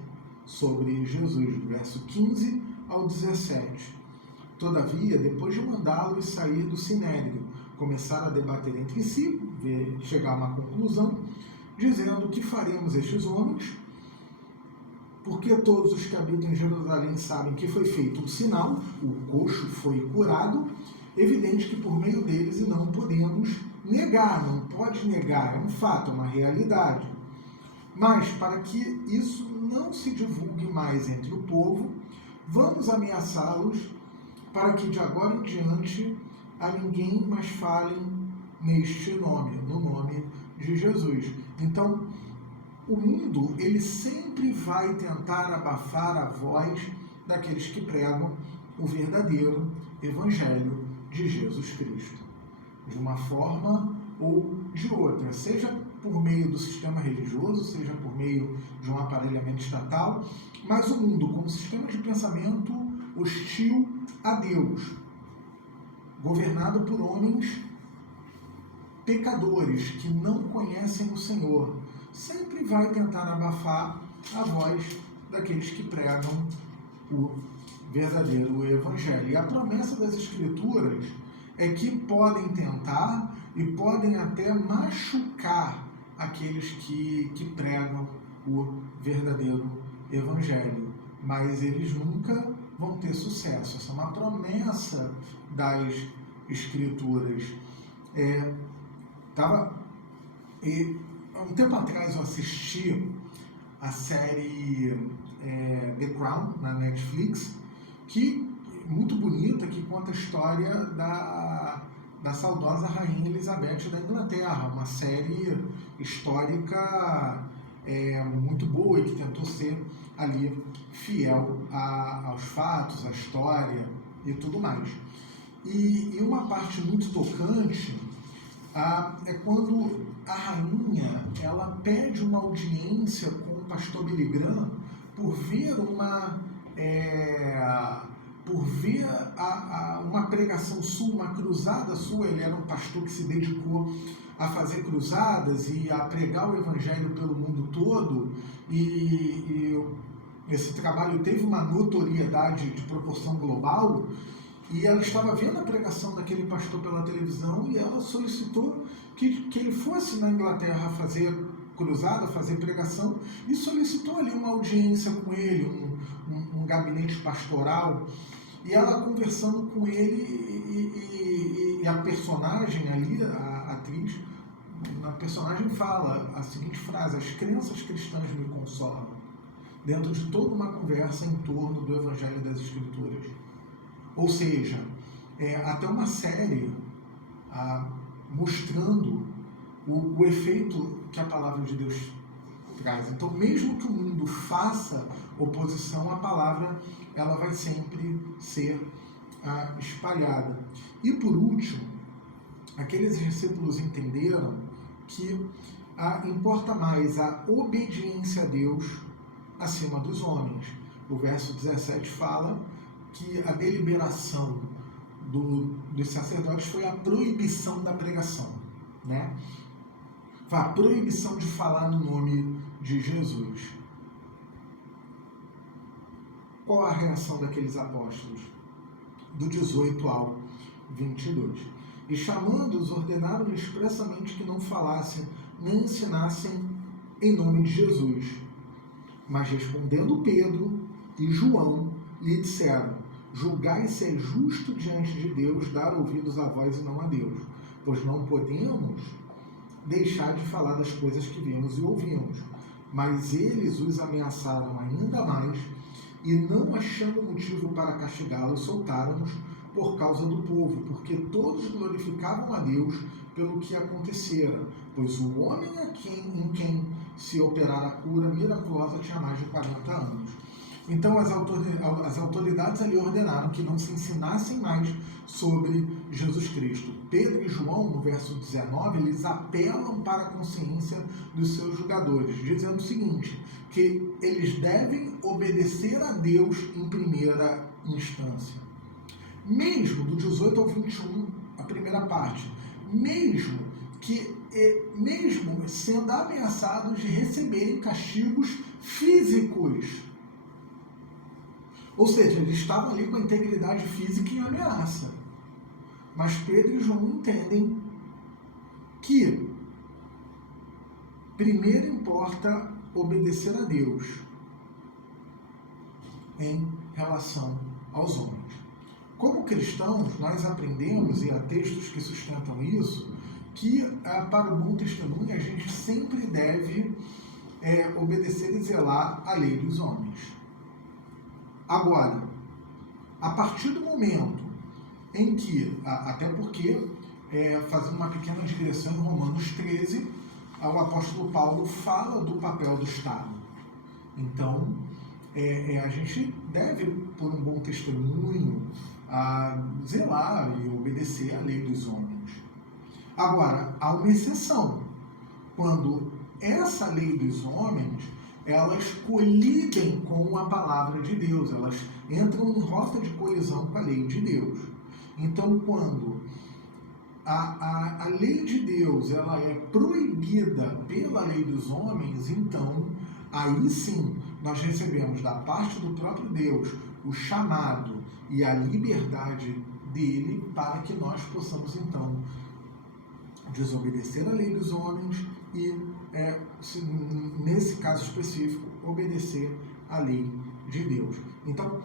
sobre Jesus, do verso 15 ao 17. Todavia, depois de mandá-los sair do sinédrio, começaram a debater entre si, chegar a uma conclusão, dizendo: que faremos estes homens? Porque todos os que habitam em Jerusalém sabem que foi feito um sinal, o coxo foi curado, evidente que por meio deles, e não podemos negar, não pode negar, é um fato, é uma realidade. Mas, para que isso não se divulgue mais entre o povo, vamos ameaçá-los para que de agora em diante a ninguém mais falem neste nome, no nome de Jesus. Então, o mundo, ele sempre vai tentar abafar a voz daqueles que pregam o verdadeiro evangelho de Jesus Cristo, de uma forma ou de outra, seja por meio do sistema religioso, seja por meio de um aparelhamento estatal, mas o mundo como sistema de pensamento hostil a Deus, governado por homens pecadores que não conhecem o Senhor, sempre vai tentar abafar a voz daqueles que pregam o verdadeiro Evangelho. E a promessa das Escrituras é que podem tentar e podem até machucar aqueles que pregam o verdadeiro Evangelho, mas eles nunca vão ter sucesso. Essa é uma promessa das Escrituras. Um tempo atrás eu assisti a série The Crown na Netflix, que muito bonita, que conta a história da saudosa Rainha Elizabeth da Inglaterra, uma série histórica muito boa e que tentou ser ali fiel aos fatos, à história e tudo mais. E uma parte muito tocante é quando a rainha ela pede uma audiência com o pastor Billy Graham por ver uma pregação sua, uma cruzada sua. Ele era um pastor que se dedicou a fazer cruzadas e a pregar o evangelho pelo mundo todo, e esse trabalho teve uma notoriedade de proporção global, e ela estava vendo a pregação daquele pastor pela televisão e ela solicitou que ele fosse na Inglaterra fazer cruzada, fazer pregação, e solicitou ali uma audiência com ele, um gabinete pastoral. E ela conversando com ele, e a personagem ali, a atriz, a personagem fala a seguinte frase: as crenças cristãs me consolam, dentro de toda uma conversa em torno do Evangelho das Escrituras. Ou seja, até uma série mostrando o efeito que a palavra de Deus traz. Então, mesmo que o mundo faça oposição, a palavra ela vai sempre ser espalhada. E por último, aqueles discípulos entenderam que importa mais a obediência a Deus acima dos homens. O verso 17 fala que a deliberação dos sacerdotes foi a proibição da pregação, né? Foi a proibição de falar no nome de Jesus. Qual a reação daqueles apóstolos? Do 18 ao 22. E chamando-os, ordenaram-lhes expressamente que não falassem nem ensinassem em nome de Jesus. Mas respondendo Pedro e João, lhe disseram: julgai se é justo diante de Deus dar ouvidos a vós e não a Deus, pois não podemos deixar de falar das coisas que vimos e ouvimos. Mas eles os ameaçaram ainda mais, e não achando motivo para castigá-los, soltaram-nos por causa do povo, porque todos glorificavam a Deus pelo que acontecera, pois o homem em quem se operara a cura miraculosa tinha mais de 40 anos. Então as autoridades ali ordenaram que não se ensinassem mais sobre Jesus Cristo. Pedro e João, no verso 19, eles apelam para a consciência dos seus julgadores, dizendo o seguinte, que eles devem obedecer a Deus em primeira instância. Mesmo do 18 ao 21, a primeira parte, mesmo sendo ameaçados de receberem castigos físicos. Ou seja, eles estavam ali com a integridade física em ameaça. Mas Pedro e João entendem que primeiro importa obedecer a Deus em relação aos homens. Como cristãos, nós aprendemos, e há textos que sustentam isso, que para o bom testemunho a gente sempre deve obedecer e zelar a lei dos homens. Agora, a partir do momento em que, até porque, fazendo uma pequena digressão em Romanos 13, o apóstolo Paulo fala do papel do Estado. Então, a gente deve, por um bom testemunho, zelar e obedecer à lei dos homens. Agora, há uma exceção, quando essa lei dos homens elas colidem com a palavra de Deus, elas entram em rota de colisão com a lei de Deus. Então, quando a lei de Deus ela é proibida pela lei dos homens, então aí sim nós recebemos da parte do próprio Deus o chamado e a liberdade dele para que nós possamos então desobedecer a lei dos homens e, nesse caso específico, obedecer a lei de Deus. Então,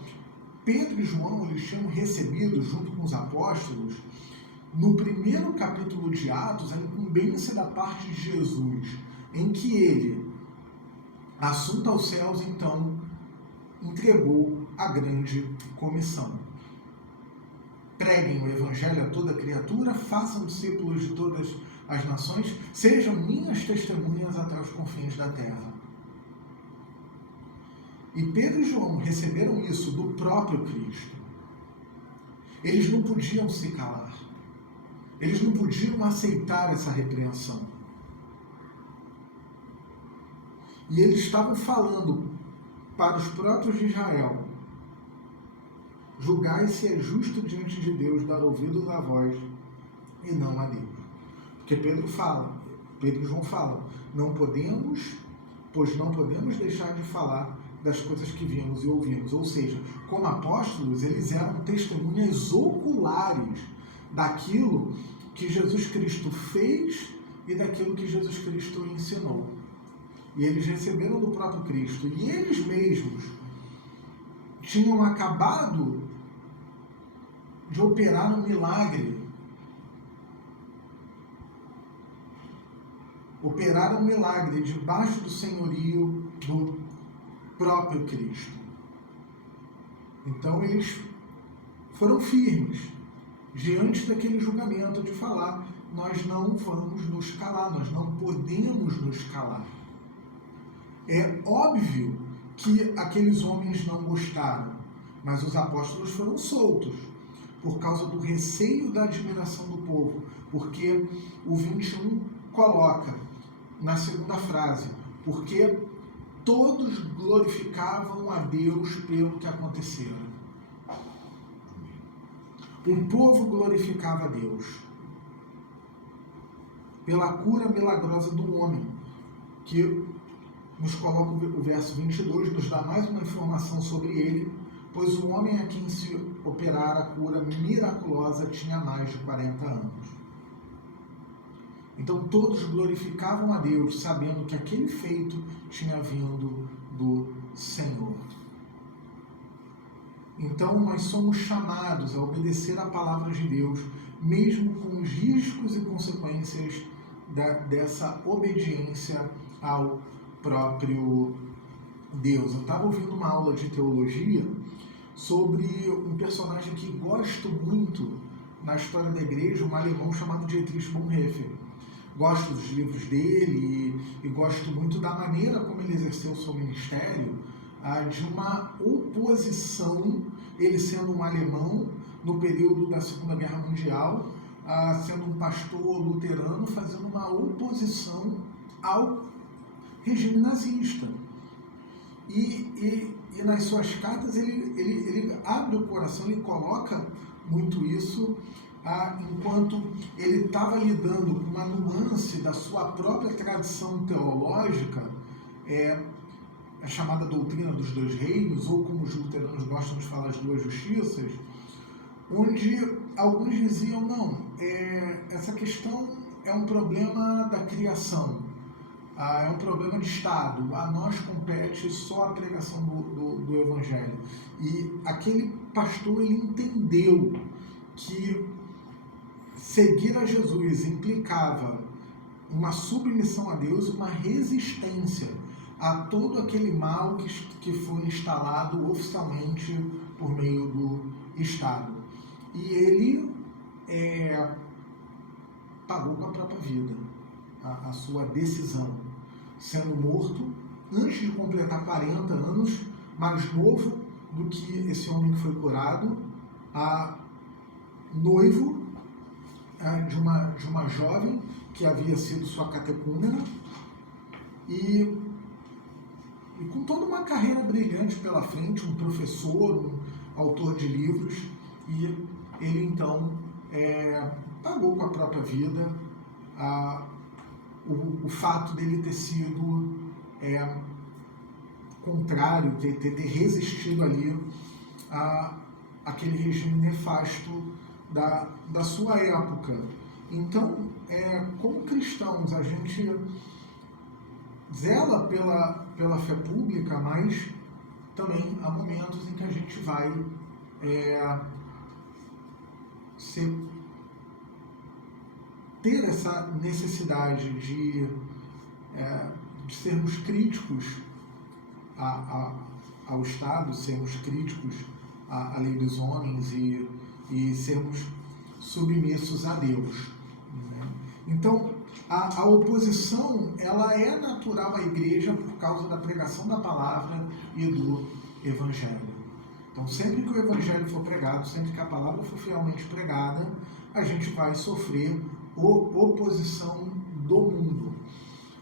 Pedro e João, eles tinham recebido, junto com os apóstolos, no primeiro capítulo de Atos, a incumbência da parte de Jesus, em que ele, assunto aos céus, então, entregou a grande comissão. Preguem o evangelho a toda criatura, façam discípulos de todas as nações, sejam minhas testemunhas até os confins da terra. E Pedro e João receberam isso do próprio Cristo. Eles não podiam se calar. Eles não podiam aceitar essa repreensão. E eles estavam falando para os próprios de Israel: julgai se é justo diante de Deus dar ouvidos a vós e não a Deus. Porque Pedro e João falam, pois não podemos deixar de falar das coisas que vimos e ouvimos. Ou seja, como apóstolos, eles eram testemunhas oculares daquilo que Jesus Cristo fez e daquilo que Jesus Cristo ensinou. E eles receberam do próprio Cristo. E eles mesmos tinham acabado de operar um milagre. Operaram um milagre debaixo do senhorio do próprio Cristo. Então eles foram firmes diante daquele julgamento de falar: nós não vamos nos calar, nós não podemos nos calar. É óbvio que aqueles homens não gostaram, mas os apóstolos foram soltos por causa do receio da admiração do povo, porque o 21 coloca na segunda frase: porque todos glorificavam a Deus pelo que acontecera. O povo glorificava a Deus pela cura milagrosa do homem, que nos coloca o verso 22, nos dá mais uma informação sobre ele, pois o homem a quem se operara a cura miraculosa tinha mais de 40 anos. Então todos glorificavam a Deus, sabendo que aquele feito tinha vindo do Senhor. Então nós somos chamados a obedecer a palavra de Deus, mesmo com os riscos e consequências dessa obediência ao próprio Deus. Eu estava ouvindo uma aula de teologia sobre um personagem que gosto muito na história da igreja, um alemão chamado Dietrich Bonhoeffer. Gosto dos livros dele e gosto muito da maneira como ele exerceu o seu ministério, de uma oposição, ele sendo um alemão no período da Segunda Guerra Mundial, sendo um pastor luterano, fazendo uma oposição ao regime nazista. E nas suas cartas ele abre o coração, ele coloca muito isso, enquanto ele estava lidando com uma nuance da sua própria tradição teológica, a chamada doutrina dos dois reinos, ou como os luteranos gostam de falar, as duas justiças, onde alguns diziam: não, essa questão é um problema da criação, é um problema de Estado, a nós compete só a pregação do Evangelho. E aquele pastor, ele entendeu que seguir a Jesus implicava uma submissão a Deus, uma resistência a todo aquele mal que foi instalado oficialmente por meio do Estado. E ele pagou com a própria vida a sua decisão, sendo morto antes de completar 40 anos, mais novo do que esse homem que foi curado, noivo de uma jovem que havia sido sua catecúmena, e com toda uma carreira brilhante pela frente, um professor, um autor de livros, e ele então pagou com a própria vida o fato dele ter sido contrário, ter resistido ali àquele regime nefasto da sua época. Então, como cristãos, a gente zela pela fé pública, mas também há momentos em que a gente vai ter essa necessidade de sermos críticos ao Estado, sermos críticos à lei dos homens e sermos submissos a Deus, né? Então, a oposição, ela é natural à igreja por causa da pregação da palavra e do evangelho. Então, sempre que o evangelho for pregado, sempre que a palavra for fielmente pregada, a gente vai sofrer oposição do mundo.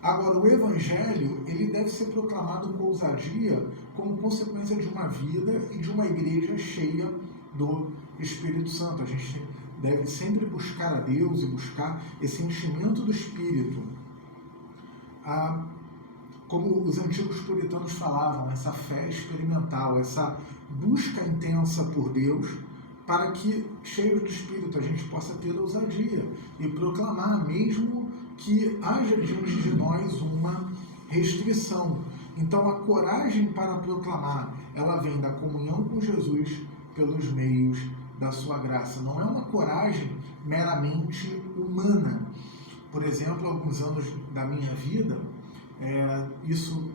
Agora, o evangelho, ele deve ser proclamado com ousadia como consequência de uma vida e de uma igreja cheia do Espírito Santo. A gente deve sempre buscar a Deus e buscar esse enchimento do Espírito. Como os antigos puritanos falavam, essa fé experimental, essa busca intensa por Deus, para que, cheios de Espírito, a gente possa ter ousadia e proclamar, mesmo que haja diante de nós uma restrição. Então, a coragem para proclamar, ela vem da comunhão com Jesus pelos meios da sua graça. Não é uma coragem meramente humana. Por exemplo, alguns anos da minha vida, isso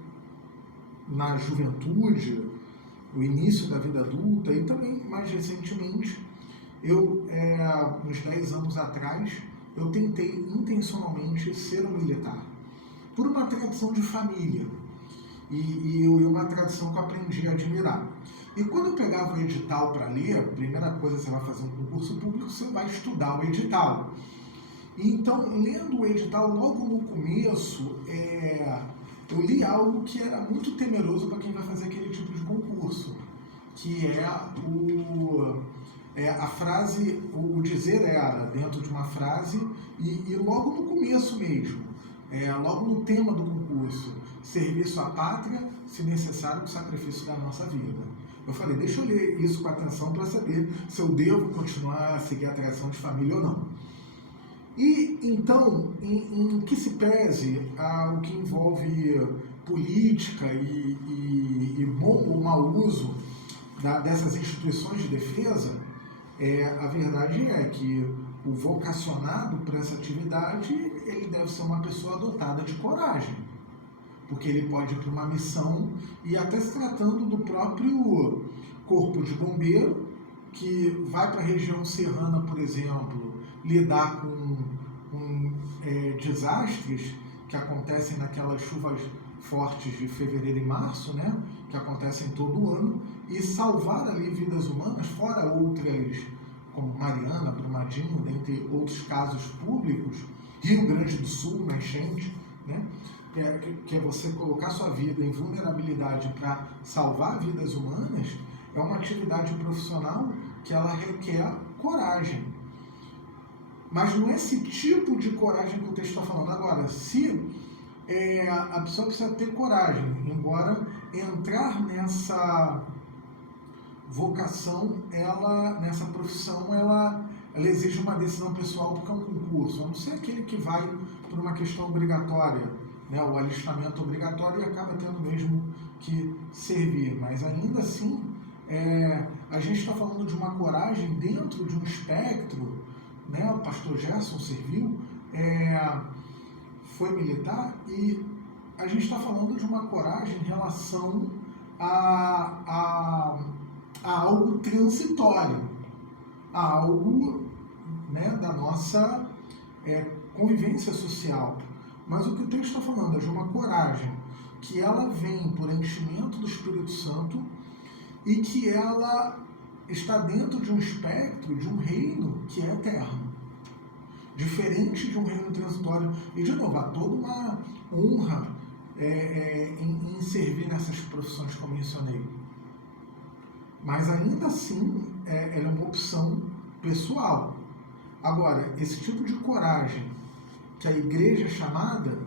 na juventude, o início da vida adulta e também mais recentemente, uns 10 anos atrás, eu tentei intencionalmente ser um militar, por uma tradição de família e uma tradição que eu aprendi a admirar. E quando eu pegava o edital para ler, a primeira coisa que você vai fazer um concurso público, você vai estudar o edital. E então, lendo o edital, logo no começo, eu li algo que era muito temeroso para quem vai fazer aquele tipo de concurso, que a frase, o dizer era dentro de uma frase, e logo no começo mesmo, logo no tema do concurso, serviço à pátria, se necessário, o sacrifício da nossa vida. Eu falei, deixa eu ler isso com atenção para saber se eu devo continuar a seguir a tradição de família ou não. E então, em que se pese o que envolve política e bom ou mau uso dessas instituições de defesa, a verdade é que o vocacionado para essa atividade, ele deve ser uma pessoa dotada de coragem, porque ele pode ir para uma missão, e até se tratando do próprio corpo de bombeiro, que vai para a região serrana, por exemplo, lidar com desastres que acontecem naquelas chuvas fortes de fevereiro e março, né, que acontecem todo ano, e salvar ali vidas humanas, fora outras, como Mariana, Brumadinho, dentre outros casos públicos, Rio Grande do Sul, na enchente, né, que é você colocar sua vida em vulnerabilidade para salvar vidas humanas, é uma atividade profissional que ela requer coragem. Mas não é esse tipo de coragem que o texto está falando. Agora, se a pessoa precisa ter coragem, embora entrar nessa vocação, nessa profissão, ela exige uma decisão pessoal, porque é um concurso. A não ser aquele que vai por uma questão obrigatória, né, o alistamento obrigatório, e acaba tendo mesmo que servir. Mas ainda assim, a gente está falando de uma coragem dentro de um espectro, né? O pastor Gerson serviu, foi militar, e a gente está falando de uma coragem em relação a algo transitório, a algo, né, da nossa convivência social. Mas o que o texto está falando é de uma coragem que ela vem por enchimento do Espírito Santo e que ela está dentro de um espectro, de um reino que é eterno, diferente de um reino transitório. E, de novo, há toda uma honra em servir nessas profissões que eu mencionei. Mas, ainda assim, ela é uma opção pessoal. Agora, esse tipo de coragem que a igreja é chamada,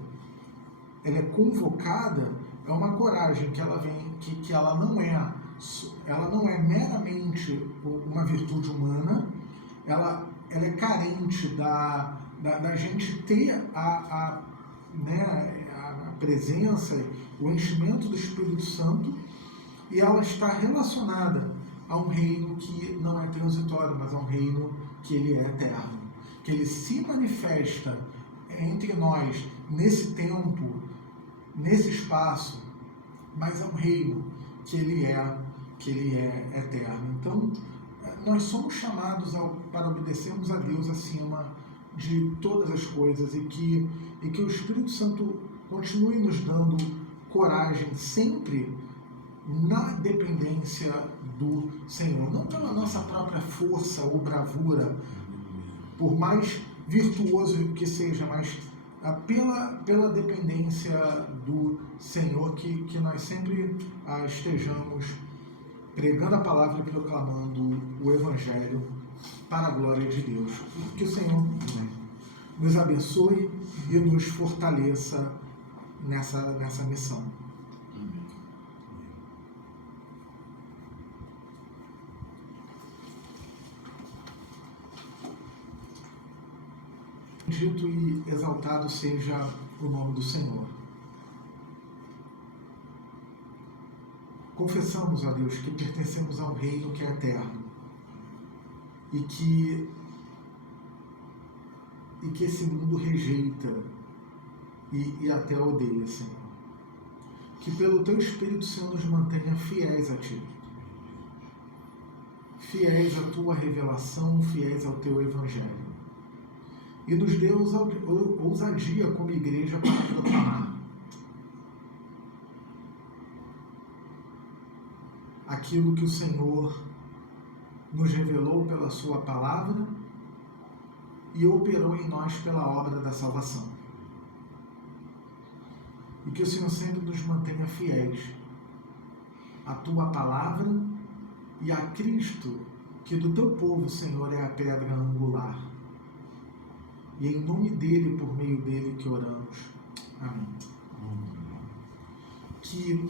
ela é convocada, é uma coragem que ela vem, que ela não é meramente uma virtude humana, ela é carente da gente ter a presença, o enchimento do Espírito Santo, e ela está relacionada a um reino que não é transitório, mas a um reino que ele é eterno, que ele se manifesta entre nós nesse tempo, nesse espaço, mas é um reino que ele é eterno. Então, nós somos chamados para obedecermos a Deus acima de todas as coisas, e que o Espírito Santo continue nos dando coragem sempre na dependência do Senhor, não pela nossa própria força ou bravura, por mais virtuoso que seja, mas pela dependência do Senhor, que nós sempre estejamos pregando a palavra e proclamando o Evangelho para a glória de Deus. Que o Senhor nos abençoe e nos fortaleça nessa missão. Bendito e exaltado seja o nome do Senhor. Confessamos a Deus que pertencemos a um reino que é eterno e que esse mundo rejeita e até odeia, Senhor. Que pelo Teu Espírito, Senhor, nos mantenha fiéis a Ti, fiéis à Tua revelação, fiéis ao Teu Evangelho. E nos dê ousadia como igreja para proclamar aquilo que o Senhor nos revelou pela Sua palavra e operou em nós pela obra da salvação. E que o Senhor sempre nos mantenha fiéis à Tua palavra e a Cristo, que do Teu povo, Senhor, é a pedra angular. E é em nome dEle, por meio dEle, que oramos. Amém. Que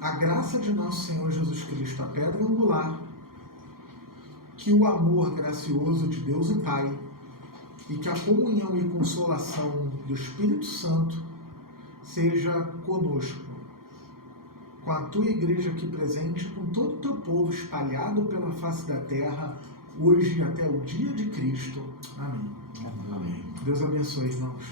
a graça de nosso Senhor Jesus Cristo, a pedra angular, que o amor gracioso de Deus o Pai, e que a comunhão e consolação do Espírito Santo seja conosco, com a Tua igreja aqui presente, com todo o Teu povo espalhado pela face da terra, hoje e até o dia de Cristo. Amém. Amém. Deus abençoe, irmãos.